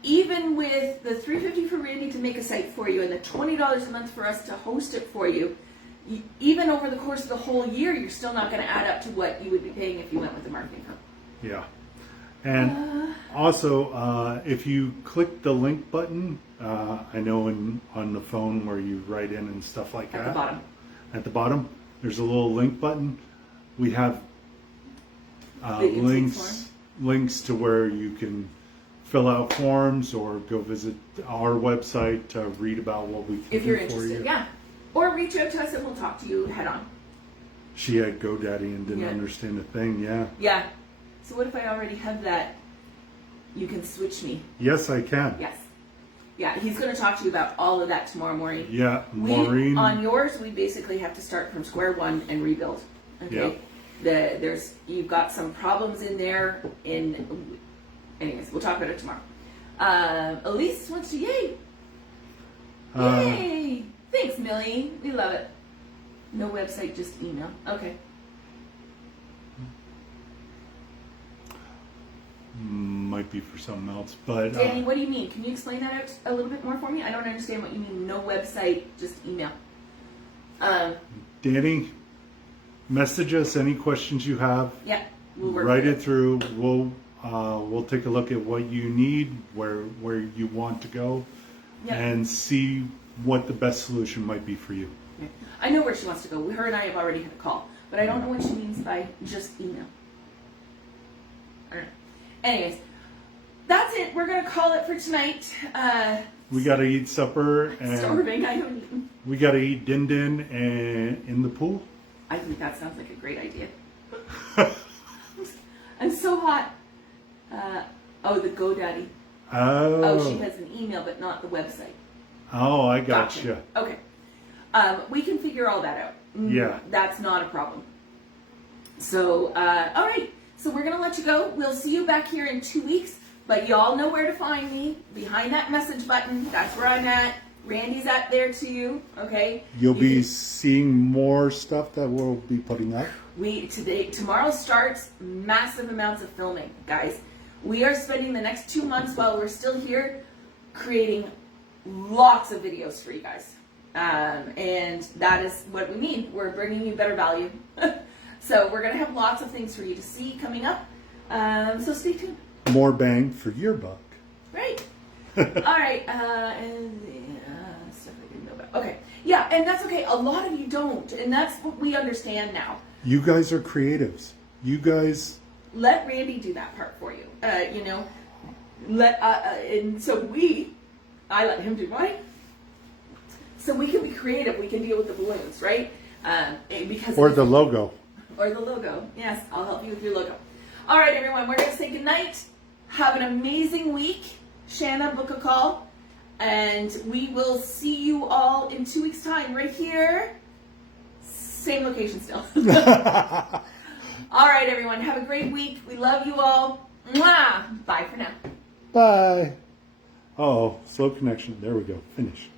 even with the $350 for Randy to make a site for you and the $20 a month for us to host it for you, even over the course of the whole year, you're still not going to add up to what you would be paying if you went with a marketing firm. Yeah. And also, if you click the link button, I know on the phone where you write in and stuff like that. At the bottom. At the bottom, there's a little link button. We have links to where you can fill out forms or go visit our website to read about what we can if you're do for interested, you. yeah. Or reach out to us and we'll talk to you head on. She had GoDaddy and didn't understand a thing, yeah. Yeah. So what if I already have that? You can switch me. Yes, I can. Yes. Yeah, he's going to talk to you about all of that tomorrow morning. Yeah, Maureen. On yours, we basically have to start from square one and rebuild. Okay. Yep. You've got some problems in there. Anyways, we'll talk about it tomorrow. Elise wants to yay. Yay! Thanks, Millie. We love it. No website, just email. Okay. Might be for something else, but Danny, what do you mean? Can you explain that out a little bit more for me? I don't understand what you mean. No website, just email. Danny, message us any questions you have. Yeah, we'll work. Write it through. We'll take a look at what you need, where you want to go, and see what the best solution might be for you. Okay. I know where she wants to go. Her and I have already had a call, but I don't know what she means by just email. I don't know. Anyways, that's it. We're gonna call it for tonight. We gotta eat supper, and starving. I haven't eaten. we gotta eat din din and in the pool. I think that sounds like a great idea. I'm so hot. The GoDaddy. Oh, she has an email, but not the website. Oh, I gotcha. Okay. We can figure all that out. Yeah. That's not a problem. So, all right. So we're going to let you go. We'll see you back here in 2 weeks. But y'all know where to find me. Behind that message button. That's where I'm at. Randy's at there too. Okay? You'll be seeing more stuff that we'll be putting up. Tomorrow starts massive amounts of filming, guys. We are spending the next 2 months while we're still here creating lots of videos for you guys. And that is what we mean. We're bringing you better value. So we're going to have lots of things for you to see coming up. So stay tuned. More bang for your buck. Right. All right. Stuff I didn't know about. Okay. Yeah, and that's okay. A lot of you don't. And that's what we understand now. You guys are creatives. You guys... Let Randy do that part for you. And so I let him do mine. So we can be creative. We can deal with the balloons, right? Or the logo. Or the logo. Yes, I'll help you with your logo. All right, everyone. We're going to say goodnight. Have an amazing week. Shanna, book a call. And we will see you all in 2 weeks' time right here. Same location still. All right, everyone. Have a great week. We love you all. Mwah! Bye for now. Bye. Oh, slow connection. There we go. Finish.